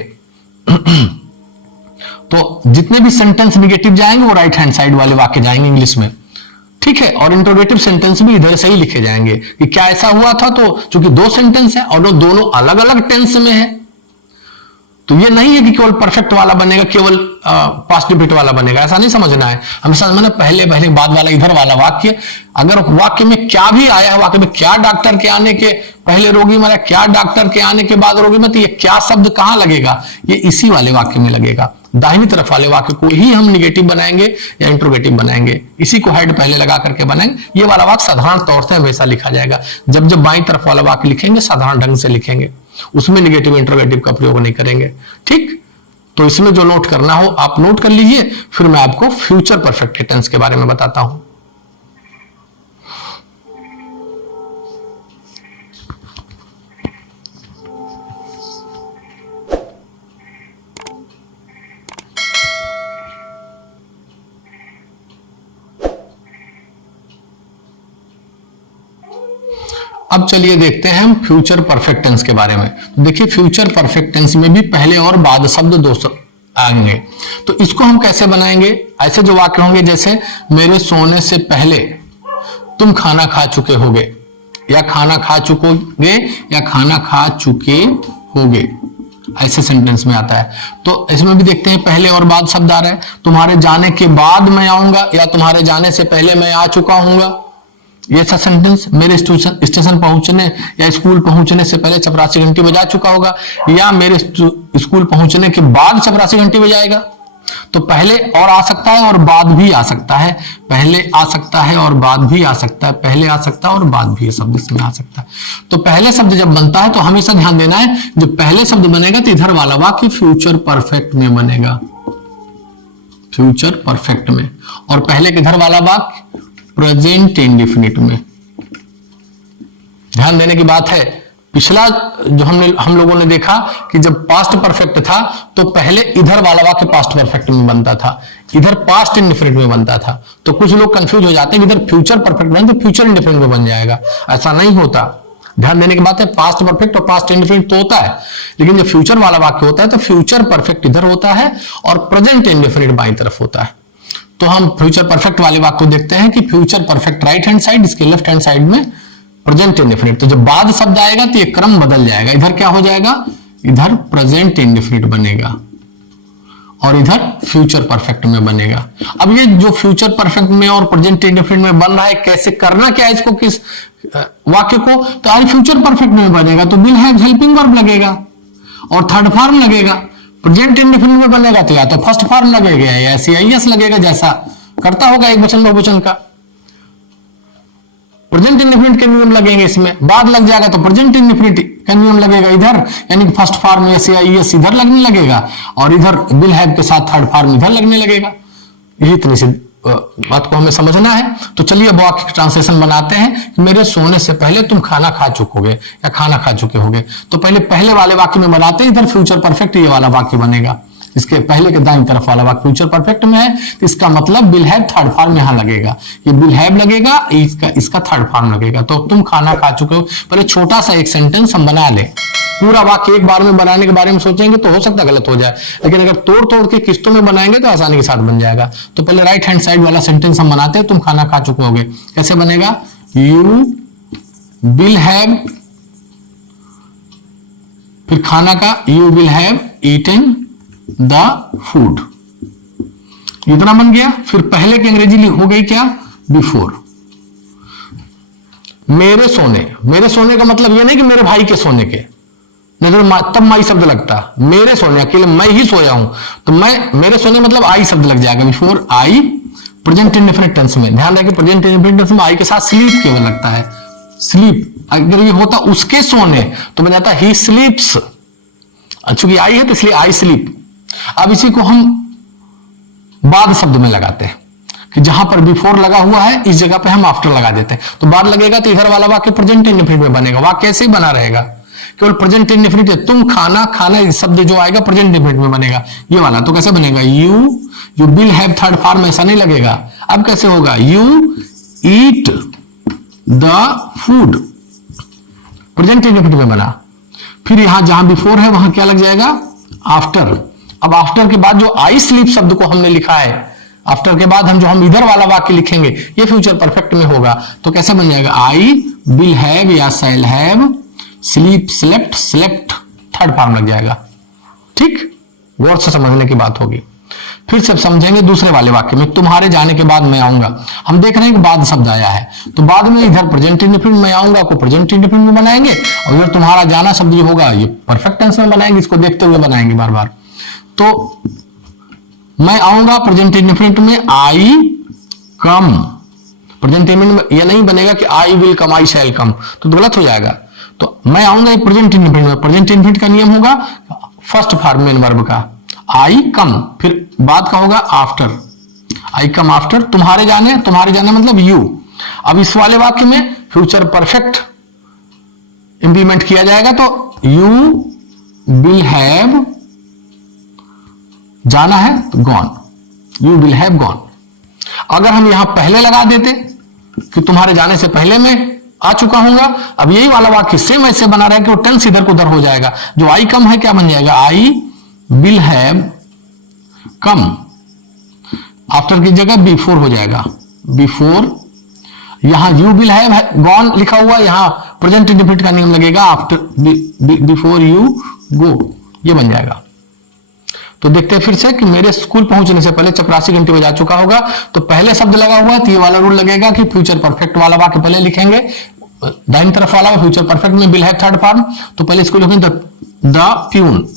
तो जितने भी सेंटेंस निगेटिव जाएंगे वो राइट हैंड साइड वाले वाक्य जाएंगे इंग्लिश में, ठीक है। और इंट्रोगेटिव सेंटेंस भी इधर से ही लिखे जाएंगे कि क्या ऐसा हुआ था। तो चूंकि दो सेंटेंस है और वो दोनों अलग अलग टेंस में है, तो ये नहीं है कि केवल परफेक्ट वाला बनेगा, केवल पास्ट डिफिट वाला बनेगा, ऐसा नहीं समझना है। हमें समझना पहले पहले बाद वाला इधर वाला वाक्य, अगर वाक्य में क्या भी आया है, वाक्य में क्या डॉक्टर के आने के पहले रोगी मरा, क्या डॉक्टर के आने के बाद रोगी मरा, तो ये क्या शब्द कहां लगेगा, ये इसी वाले वाक्य में लगेगा। दाहिनी तरफ वाले वाक्य को ही हम निगेटिव बनाएंगे या इंट्रोगेटिव बनाएंगे, इसी को हेड पहले लगा करके बनाएंगे। ये वाला वाक्य साधारण तौर से हमेशा लिखा जाएगा। जब जब बाईं तरफ वाला वाक्य लिखेंगे साधारण ढंग से लिखेंगे, उसमें निगेटिव इंट्रोगेटिव का प्रयोग नहीं करेंगे, ठीक। तो इसमें जो नोट करना हो आप नोट कर लीजिए, फिर मैं आपको फ्यूचर परफेक्ट टेंस के बारे में बताता हूं। अब चलिए देखते हैं हम फ्यूचर परफेक्ट टेंस के बारे में। तो देखिए फ्यूचर परफेक्ट टेंस में भी पहले और बाद शब्द दो आएंगे। तो इसको हम कैसे बनाएंगे, ऐसे जो वाक्य होंगे जैसे मेरे सोने से पहले तुम खाना खा चुके होगे, या खाना खा चुकोगे, या खाना खा चुके होगे, ऐसे सेंटेंस में आता है। तो इसमें भी देखते हैं पहले और बाद शब्द आ रहा है। तुम्हारे जाने के बाद मैं आऊंगा, या तुम्हारे जाने से पहले मैं आ चुका हूंगा, ये ऐसा सेंटेंस, मेरे स्टेशन पहुंचने या स्कूल पहुंचने से पहले चपरासी घंटी बजा चुका होगा, या मेरे स्कूल पहुंचने के बाद चपरासी घंटी बजाएगा। तो पहले और आ सकता है और बाद भी आ सकता है, पहले आ सकता है और बाद भी आ सकता है, पहले आ सकता है और बाद भी शब्द इसमें आ सकता है। तो पहले शब्द जब बनता है तो हमेशा ध्यान देना है, जब पहले शब्द बनेगा तो इधर वाला वाक्य फ्यूचर परफेक्ट में बनेगा, फ्यूचर परफेक्ट में, और पहले के इधर वाला वाक्य प्रेजेंट इंडेफिनिट में। ध्यान देने की बात है, पिछला जो हम लोगों ने देखा कि जब पास्ट परफेक्ट था तो पहले इधर वाला वाक्य पास्ट परफेक्ट में बनता था, इधर पास्ट इंडेफिनिट में बनता था। तो कुछ लोग कंफ्यूज हो जाते हैं कि इधर फ्यूचर परफेक्ट बने तो फ्यूचर इंडेफिनिट में बन जाएगा, ऐसा नहीं होता। ध्यान देने की बात है, पास्ट परफेक्ट और पास्ट इंडेफिनिट तो होता है, लेकिन जब फ्यूचर वाला वाक्य होता है तो फ्यूचर परफेक्ट इधर होता है और प्रेजेंट इंडेफिनिट बाईं तरफ होता है। तो हम फ्यूचर परफेक्ट वाले वाक्य को देखते हैं कि future perfect right hand side, इसके लेफ्ट हैंड साइड में प्रेजेंट इंडेफिनिट। तो जब बाद शब्द आएगा तो ये क्रम बदल जाएगा, इधर क्या हो जाएगा, इधर प्रेजेंट इंडेफिनिट बनेगा और इधर फ्यूचर परफेक्ट में बनेगा। अब ये जो फ्यूचर परफेक्ट में और प्रेजेंट इंडेफिनिट में बन रहा है, कैसे करना क्या है इसको, किस वाक्य को, तो आज फ्यूचर परफेक्ट में बनेगा तो विल हैव हेल्पिंग वर्ब लगेगा और थर्ड फॉर्म लगेगा। प्रेजेंट इंडेफिनिट में बनेगा तो या तो फर्स्ट फॉर्म लगेगा या SEIS लगेगा, जैसा करता होगा एक वचन बहुवचन का। प्रेजेंट इंडेफिनिट के नियम लगेंगे इसमें, बाद लग जाएगा तो प्रेजेंट इंडेफिनिट का नियम लगेगा इधर, यानी कि फर्स्ट फॉर्म SEIS इधर लगने लगेगा और इधर विल हैव के साथ थर्ड फॉर्म इधर लगने लगेगा। यही तरह से बात को हमें समझना है। तो चलिए अब वाक्य ट्रांसलेशन बनाते हैं कि मेरे सोने से पहले तुम खाना खा चुकोगे या खाना खा चुके होगे। तो पहले वाले वाक्य में बनाते हैं, इधर फ्यूचर परफेक्ट ये वाला वाक्य बनेगा, इसके पहले के दाईं तरफ वाला वाक्य फ्यूचर परफेक्ट में है, तो इसका मतलब विल हैव थर्ड फॉर्म यहां लगेगा, ये विल हैव लगेगा, इसका थर्ड फॉर्म लगेगा। तो तुम खाना खा चुके हो, पहले छोटा सा एक सेंटेंस हम बना ले। पूरा वाक्य एक बार में बनाने के बारे में सोचेंगे तो हो सकता है गलत हो जाए, लेकिन अगर तोड़ तोड़ के किस्तों में बनाएंगे तो आसानी के साथ बन जाएगा। तो पहले राइट हैंड साइड वाला सेंटेंस हम बनाते हैं, तुम खाना खा चुके होगे। कैसे बनेगा, यू विल हैव, फिर खाना का you will have eaten the food, इतना बन गया। फिर पहले की अंग्रेजी हो गई क्या, बिफोर। मेरे सोने का मतलब यह नहीं कि मेरे भाई के सोने के, नहीं तो तब माई शब्द लगता, मेरे सोने अकेले मैं ही सोया हूं तो मेरे सोने मतलब आई शब्द लग जाएगा, बिफोर आई प्रेजेंट इंडेफिनिट टेंस में। ध्यान रखिए प्रेजेंट इंडेफिनिट टेंस में आई के साथ स्लीप केवल लगता है, स्लीप। अगर ये होता उसके सोने तो बन जाता ही स्लीप्स, चूंकि आई है तो इसलिए आई स्लीप। अब इसी को हम बाद शब्द में लगाते हैं कि जहां पर बिफोर लगा हुआ है इस जगह पे हम आफ्टर लगा देते हैं, तो बाद लगेगा तो इधर वाला वाक्य प्रेजेंट इंडेफिनिट में बनेगा। वाक्य कैसे बना रहेगा, केवल प्रेजेंट इंडेफिनिट है, तुम खाना शब्द जो आएगा प्रेजेंट इंडेफिनिट में बनेगा ये वाला। तो कैसे बनेगा, you will have third form, ऐसा नहीं लगेगा। अब कैसे होगा, you eat the food, present indefinite में बना। फिर यहां जहां बिफोर है वहां क्या लग जाएगा, आफ्टर। अब आफ्टर के बाद जो आई स्लीप शब्द को हमने लिखा है, आफ्टर के बाद हम इधर वाला वाक्य लिखेंगे ये फ्यूचर परफेक्ट में होगा। तो कैसे बन जाएगा, आई विल हैव या shall have sleep slept, slept third form लग जाएगा। ठीक, गौर से समझने की बात होगी। फिर से समझेंगे दूसरे वाले वाक्य में, तुम्हारे जाने के बाद मैं आऊंगा। हम देख रहे हैं कि बाद शब्द आया है, तो बाद में इधर प्रेजेंट इंडेफिनिट में आऊंगा को प्रेजेंट इंडेफिनिट में बनाएंगे, और इधर तुम्हारा जाना शब्द जो होगा ये परफेक्ट टेंस में बनाएंगे, इसको देखते हुए बनाएंगे बार बार। तो मैं आऊंगा प्रेजेंट इंडेफिनिट में, आई कम। प्रेजेंट इंडेफिनिट में यह नहीं बनेगा कि आई विल कम, आई शैल कम, तो गलत हो जाएगा। तो मैं आऊंगा प्रेजेंट इंडेफिनिट में, प्रेजेंट इंडेफिनिट का नियम होगा फर्स्ट फॉर्म मेन वर्ब का, आई कम, फिर बाद का होगा आफ्टर, आई कम आफ्टर। तुम्हारे जाने मतलब यू। अब इस वाले वाक्य में फ्यूचर परफेक्ट इंप्लीमेंट किया जाएगा, तो यू विल हैव, जाना है तो gone, you will have gone. अगर हम यहां पहले लगा देते कि तुम्हारे जाने से पहले मैं आ चुका हूंगा, अब यही वाला वाक्य सेम ऐसे बना रहा है कि वो टेंस इधर को उधर हो जाएगा। जो आई कम है क्या बन जाएगा, I will have come, after की जगह बिफोर हो जाएगा, बिफोर। यहां यू विल हैव गॉन लिखा हुआ, यहां प्रेजेंट इंडेफिनिट का नियम लगेगा, आफ्टर बिफोर यू गो, ये बन जाएगा। तो देखते हैं फिर से कि मेरे स्कूल पहुंचने से पहले चपरासी घंटी बजा चुका होगा, तो पहले शब्द लगा हुआ है तो ये वाला रूल लगेगा कि फ्यूचर परफेक्ट वाला वाक्य पहले लिखेंगे, दाहिनी तरफ वाला फ्यूचर परफेक्ट में बिल है थर्ड फॉर्म, तो पहले इसको लिखेंगे द प्यून।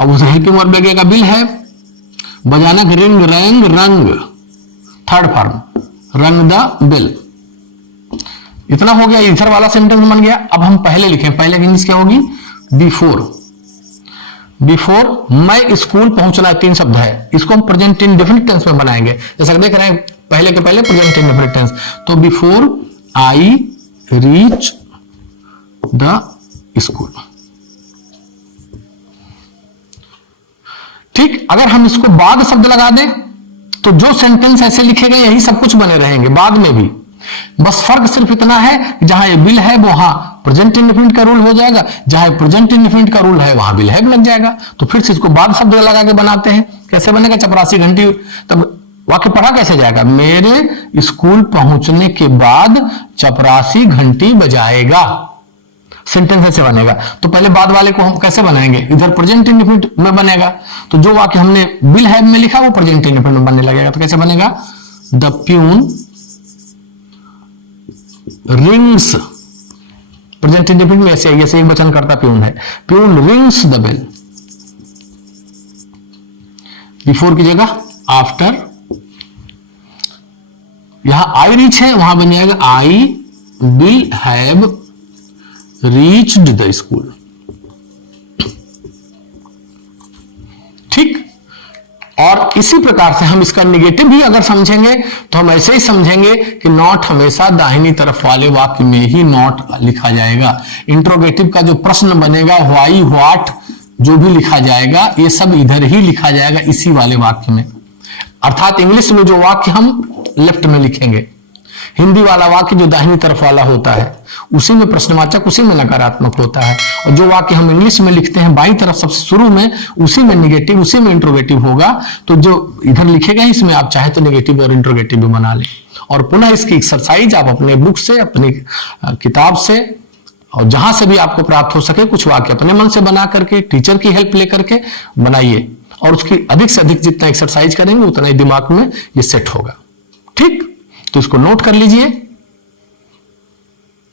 अब उस हेल्पिंग वर्ब लगेगा बिल है, बजाना रिंग रंग रंग थर्ड फॉर्म रंग द बिल। इतना हो गया, इधर वाला सेंटेंस बन गया। अब हम पहले लिखें, पहले की इंग्लिश क्या होगी, बिफोर। बिफोर मैं स्कूल पहुंचना, 3 शब्द है, इसको हम प्रेजेंट इंडेफिनिट टेंस में बनाएंगे। जैसा देख रहे हैं पहले के पहले प्रेजेंट इंडेफिनिट टेंस, तो before I reach the school. ठीक, अगर हम इसको बाद शब्द लगा दें तो जो सेंटेंस ऐसे लिखे गए यही सब कुछ बने रहेंगे बाद में भी, बस फर्क सिर्फ इतना है जहां ये बिल है वहां प्रेजेंट इंडेफिनिट का रूल हो जाएगा, जहां प्रेजेंट इंडेफिनिट का रूल है वहां बिल है लग जाएगा। तो फिर से इसको बाद शब्द लगा के बनाते हैं, कैसे बनेगा, चपरासी घंटी, तब वाक्य पढ़ा कैसे जाएगा, मेरे स्कूल पहुंचने के बाद चपरासी घंटी बजाएगा, सेंटेंस ऐसे बनेगा। तो पहले बाद वाले को हम कैसे बनाएंगे, इधर प्रेजेंट इंडेफिनिट में बनेगा, तो जो वाक्य हमने बिल है में लिखा वो प्रेजेंट इंडेफिनिट में बनने लगेगा। तो कैसे बनेगा, the peon rings, present indefinite में ऐसे एक वचन करता प्यून है, peon rings the bell. Before की जगह आफ्टर, यहां आई रीच है वहां बन जाएगा I will have reached the school. ठीक, और इसी प्रकार से हम इसका नेगेटिव भी अगर समझेंगे तो हम ऐसे ही समझेंगे कि नॉट हमेशा दाहिनी तरफ वाले वाक्य में ही नॉट लिखा जाएगा। इंट्रोगेटिव का जो प्रश्न बनेगा, व्हाई व्हाट जो भी लिखा जाएगा ये सब इधर ही लिखा जाएगा इसी वाले वाक्य में। अर्थात इंग्लिश में जो वाक्य हम लेफ्ट में लिखेंगे, हिंदी वाला वाक्य जो दाहिनी तरफ वाला होता है उसी में प्रश्नवाचक, उसी में नकारात्मक होता है, और जो वाक्य हम इंग्लिश में लिखते हैं बाईं तरफ सबसे शुरू में उसी में निगेटिव, उसी में इंट्रोगेटिव होगा। तो जो इधर लिखेगा इसमें आप चाहे तो निगेटिव और इंट्रोगेटिव भी बना लें। और पुनः इसकी एक्सरसाइज आप अपने बुक से, अपनी किताब से और जहां से भी आपको प्राप्त हो सके कुछ वाक्य अपने मन से बना करके टीचर की हेल्प लेकर के बनाइए, और उसकी अधिक से अधिक जितना एक्सरसाइज करेंगे उतना ही दिमाग में ये सेट होगा। ठीक, तो इसको नोट कर लीजिए।